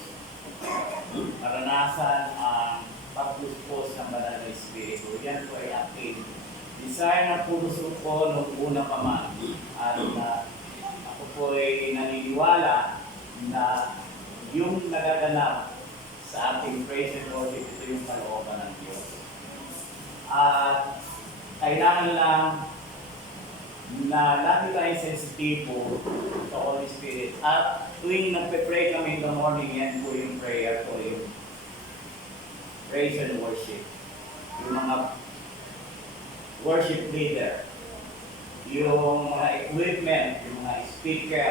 Maranasan ang pagpuspos ng Banal na Espiritu. Yan po ay aking desire ng puso ko noong una pa man. At ako po ay naniniwala na yung nagaganap sa ating praise and worship, ito yung kalooban ng Diyos. At kailangan lang na lagi tayong sensitibo sa Holy Spirit. At tuwing nagpe-pray kami in the morning, yan po yung prayer ko, yung praise and worship. Yung mga worship leader, yung mga equipment, yung mga speaker,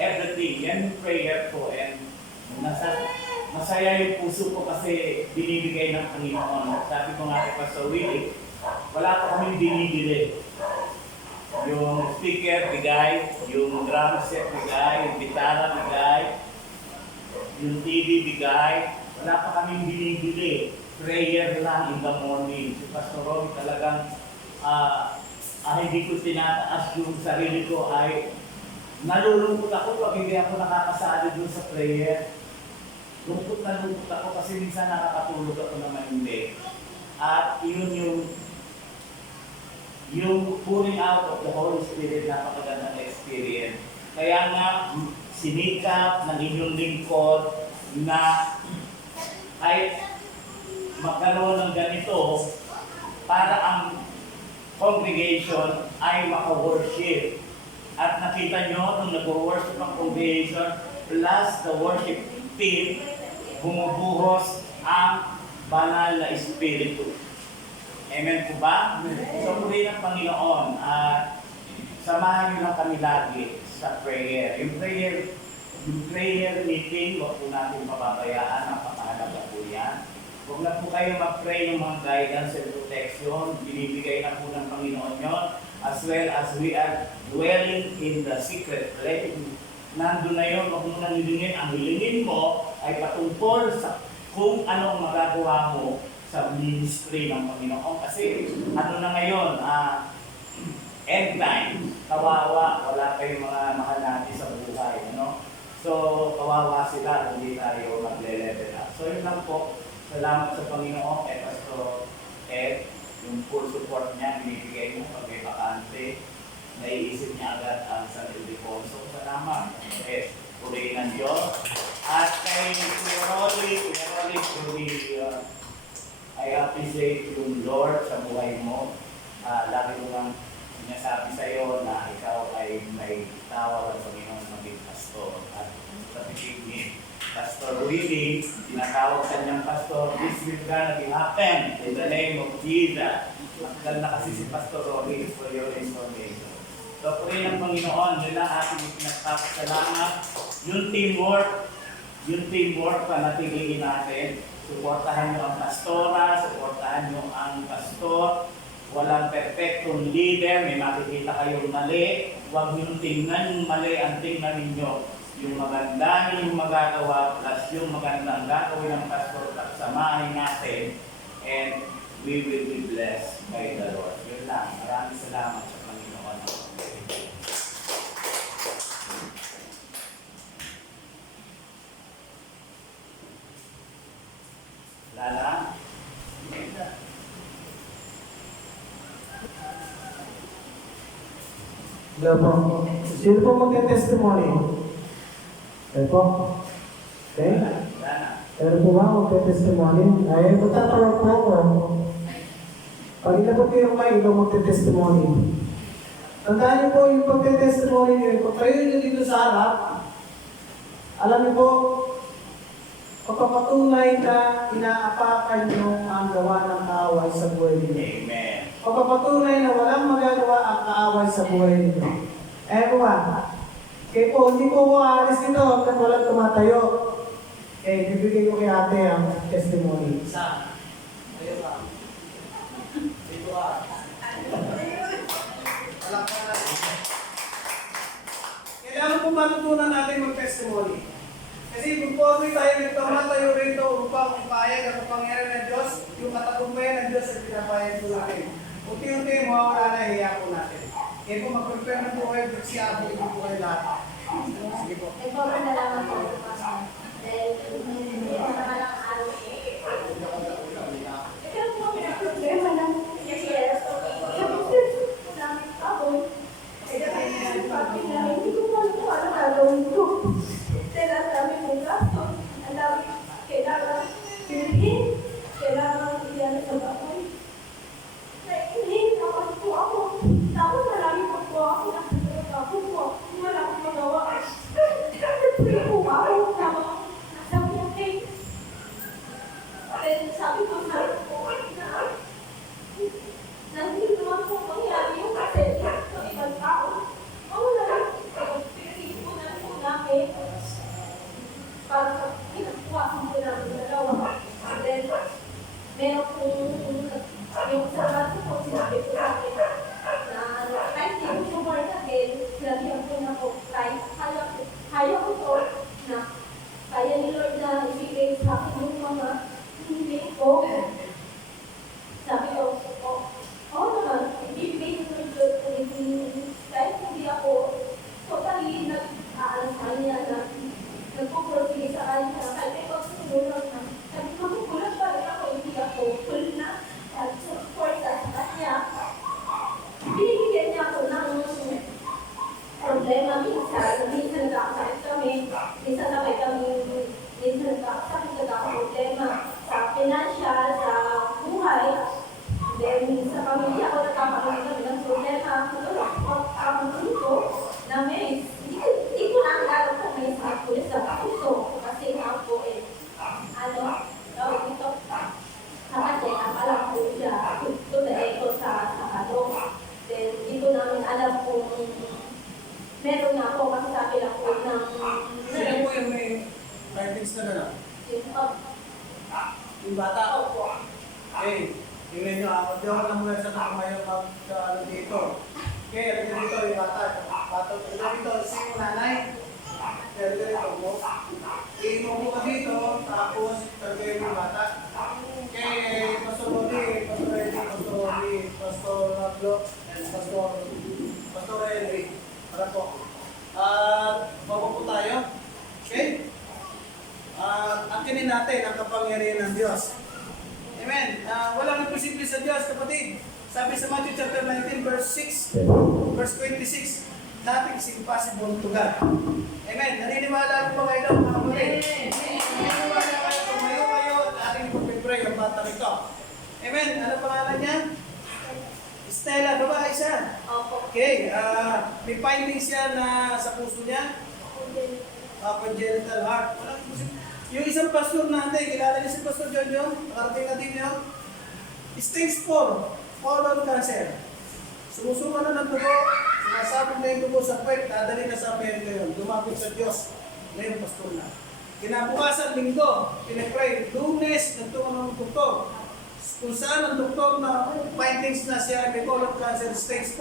everything, yan yung prayer ko. And masaya yung puso ko kasi binibigay ng Panginoon. Sabi ko nga kay Pastor Willie, wala pa kaming binibili. Yung speaker, bigay. Yung drum set, bigay. Yung gitara, bigay. Yung TV, bigay. Wala pa kaming binibili. Prayer lang in the morning. Si Pastor Romy talagang hindi ko tinataas yung sarili ko ay nalulungkot ako pag hindi ako nakakasali dun sa prayer. Lungkot ako kasi minsan nakakatulog ako naman hindi. At yun yung pouring out of the Holy Spirit, napakaganda na experience. Kaya nga, sinikap ng inyong lingkod na ay magkaroon ng ganito para ang congregation ay maka-worship. At nakita nyo, nung nag-worship ang congregation, plus the worship team, bumubuhos ang banal na Espiritu. Amen po ba? So, puri ng Panginoon at samahan niyo lang kami lagi sa prayer. Yung prayer meeting, huwag po natin pababayaan, napakahalaga po yan. Huwag na po kayo mag-pray ng mga guidance and protection, binibigay na po ng Panginoon yon, as well as we are dwelling in the secret place. Nandun na yun, huwag mo nang hilingin. Ang hilingin mo ay patungkol sa kung ano ang magagawa mo sa ministry ng Panginoon. Kasi ano na ngayon, end time, kawawa, wala kayong mga mahal natin sa buhay. Ano? So, kawawa sila, hindi tayo magle-level up. So, yun lang po. Salamat sa Panginoon kay Pastor Ed. Yung full support niya, binibigay mo pag may bakante. Naiisip niya agad ang San Ildefonso. Salamat. Ed, purihin ng Diyos. At kay Kuya Rolly, I appreciate yung Lord sa buhay mo. Lagi ko lang sinasabi sa iyo na ikaw ay may tawag ng Panginoon maging pastor. At sa titig ni Pastor Willie, tinatawag kanyang pastor, this will gonna be happen in the name of Jesus. Magdal na kasi si Pastor Rolly for your information. So, puri ng Panginoon, yun lang ating pinagpapasalamat. Yung teamwork, panatigilin natin. Suportahan nyo ang pastora, suportahan nyo ang pastor. Walang perfectong leader, may makikita kayong mali. Huwag nyo tingnan yung mali, ang tingnan ninyo. Yung maganda yung magagawa plus yung magandang gagawin ng pastor at samahin natin. And we will be blessed by the Lord. Yun lang. Maraming salamat sa Panginoon. Lala? Hello po. Sino po magte-testimony? Hello po. Okay? Lala? Pero po ba magte-testimony? Ay, magtatawag po ako. Pag inabot ko yung may ikaw magte-testimony. Tandaan niyo po yung pagte-testimony niyo, kung kayo nyo dito sa harap, alam niyo po, pagpapatunay na inaapakan niyo ang gawa ng kaaway sa buhay niyo. Amen. Pagpapatunay na walang magagawa ang kaaway sa buhay niyo. Eh po ba? Kaya po, hindi po aalis dito hanggang walang tumatayo. Eh, bibigay ko kay ate ang testimony. Isa. Ayun ba? Dito ka. Palakpakan natin. Kailangan po matutunan natin mag-testimony. Kasi kung po tayo nagtamatayo rito upang ipahayag ang kapangyarihan ng Diyos, yung katagumpayan ng Diyos ay pinapahayag po natin. Unti-unti mawawala na hiya po natin. Kaya po mag-prepare na po kayo, siya po kayo lahat. Sige po. Ito ang nalaman ko. Dahil hindi ko naman ang araw. Ito po ang problema ng yes. Namin ako. Kaya sabi na, hindi ko pa ito ano gagawin ko. Kaya sabi mo gasto. Ang dami kailangan pilihin. Kailangan iyan sa bahay. Hindi, tapos po ako. Tapos marami po ako. Tapos po, wala akong magawa. Nag-pray po ako. Sabi niya, hey. Then sabi ko na, hindi naman po mangyari yung kasi sa ibang tao. Ako na lang, pinagpiliin po na po namin para pinakuhaan po namin dalawa. And then, meron pong yung sa ko po, sinabi ko sa akin na kahit hindi ko sumar sa akin, sinabihan ko na po, kaya ko po na kaya ni Lord na ibigay sa akin yung mga hindi ko. Sabi ko, oo naman, ibigay ni Lord kahit hindi ako totally nag-aalas sa kanya na nagpupursige sa kanya, kahit ito sumunod na. Sabi ko, kulang pa rin ako, hindi ako full na support sa kanya. Binibigyan niya ako ng problema minsan nagkakasakit kami, minsan sabay kami, minsan nagkakasakit problema sa financial, sa buhay, then sa pamilya ko nagkakaroon kami ng problema, kapag ko na may, hindi ko na ang gano'n kung may sakit sa Meron na ako kasi sabi lang po ng Sino po yung may findings na gano'n? Yung bata? Okay, tingnan nyo ako. Di ako lang muna sa nakamayang ano dito. Okay, alagyan dito yung bata. Alagyan dito, si nanay. Alagyan dito mo. Iimo mo ka dito, tapos alagyan yung bata. Okay, Pastor Rodi, Pastor Eli, Pastor Rodi, Pastor Naglo, and Pastor Eli. Para po. Bago po tayo. Okay? Angkinin natin ang kapangyarihan ng Diyos. Amen. Walang imposible sa Diyos, kapatid. Sabi sa Matthew chapter 19, verse 6, verse 26, nothing is impossible to God. Amen. Naniniwala po ba kayo, mga kapatid? Naniniwala kayo, tumayo kayo, at ating ipag-pray ang batang ito. Amen. Ano pangalan niya? Stella, babae siya. Okay. May findings siya na sa puso niya. Congenital heart. Walang imposible. Yung isang pastor natin, kilala niyo si Pastor John John? Nakarating natin niyo? Stage 4, colon cancer. Sumusungan na ng dugo, sinasabog na yung dugo sa puwet, dadali na sa Amerika yun. Lumapit sa Diyos. Ngayon, pastor na. Kinabukasan, linggo, pinag-pray. Lunes, nagtungan ng doktor. Kung saan ang doktor na findings na siya may colon cancer stage 4.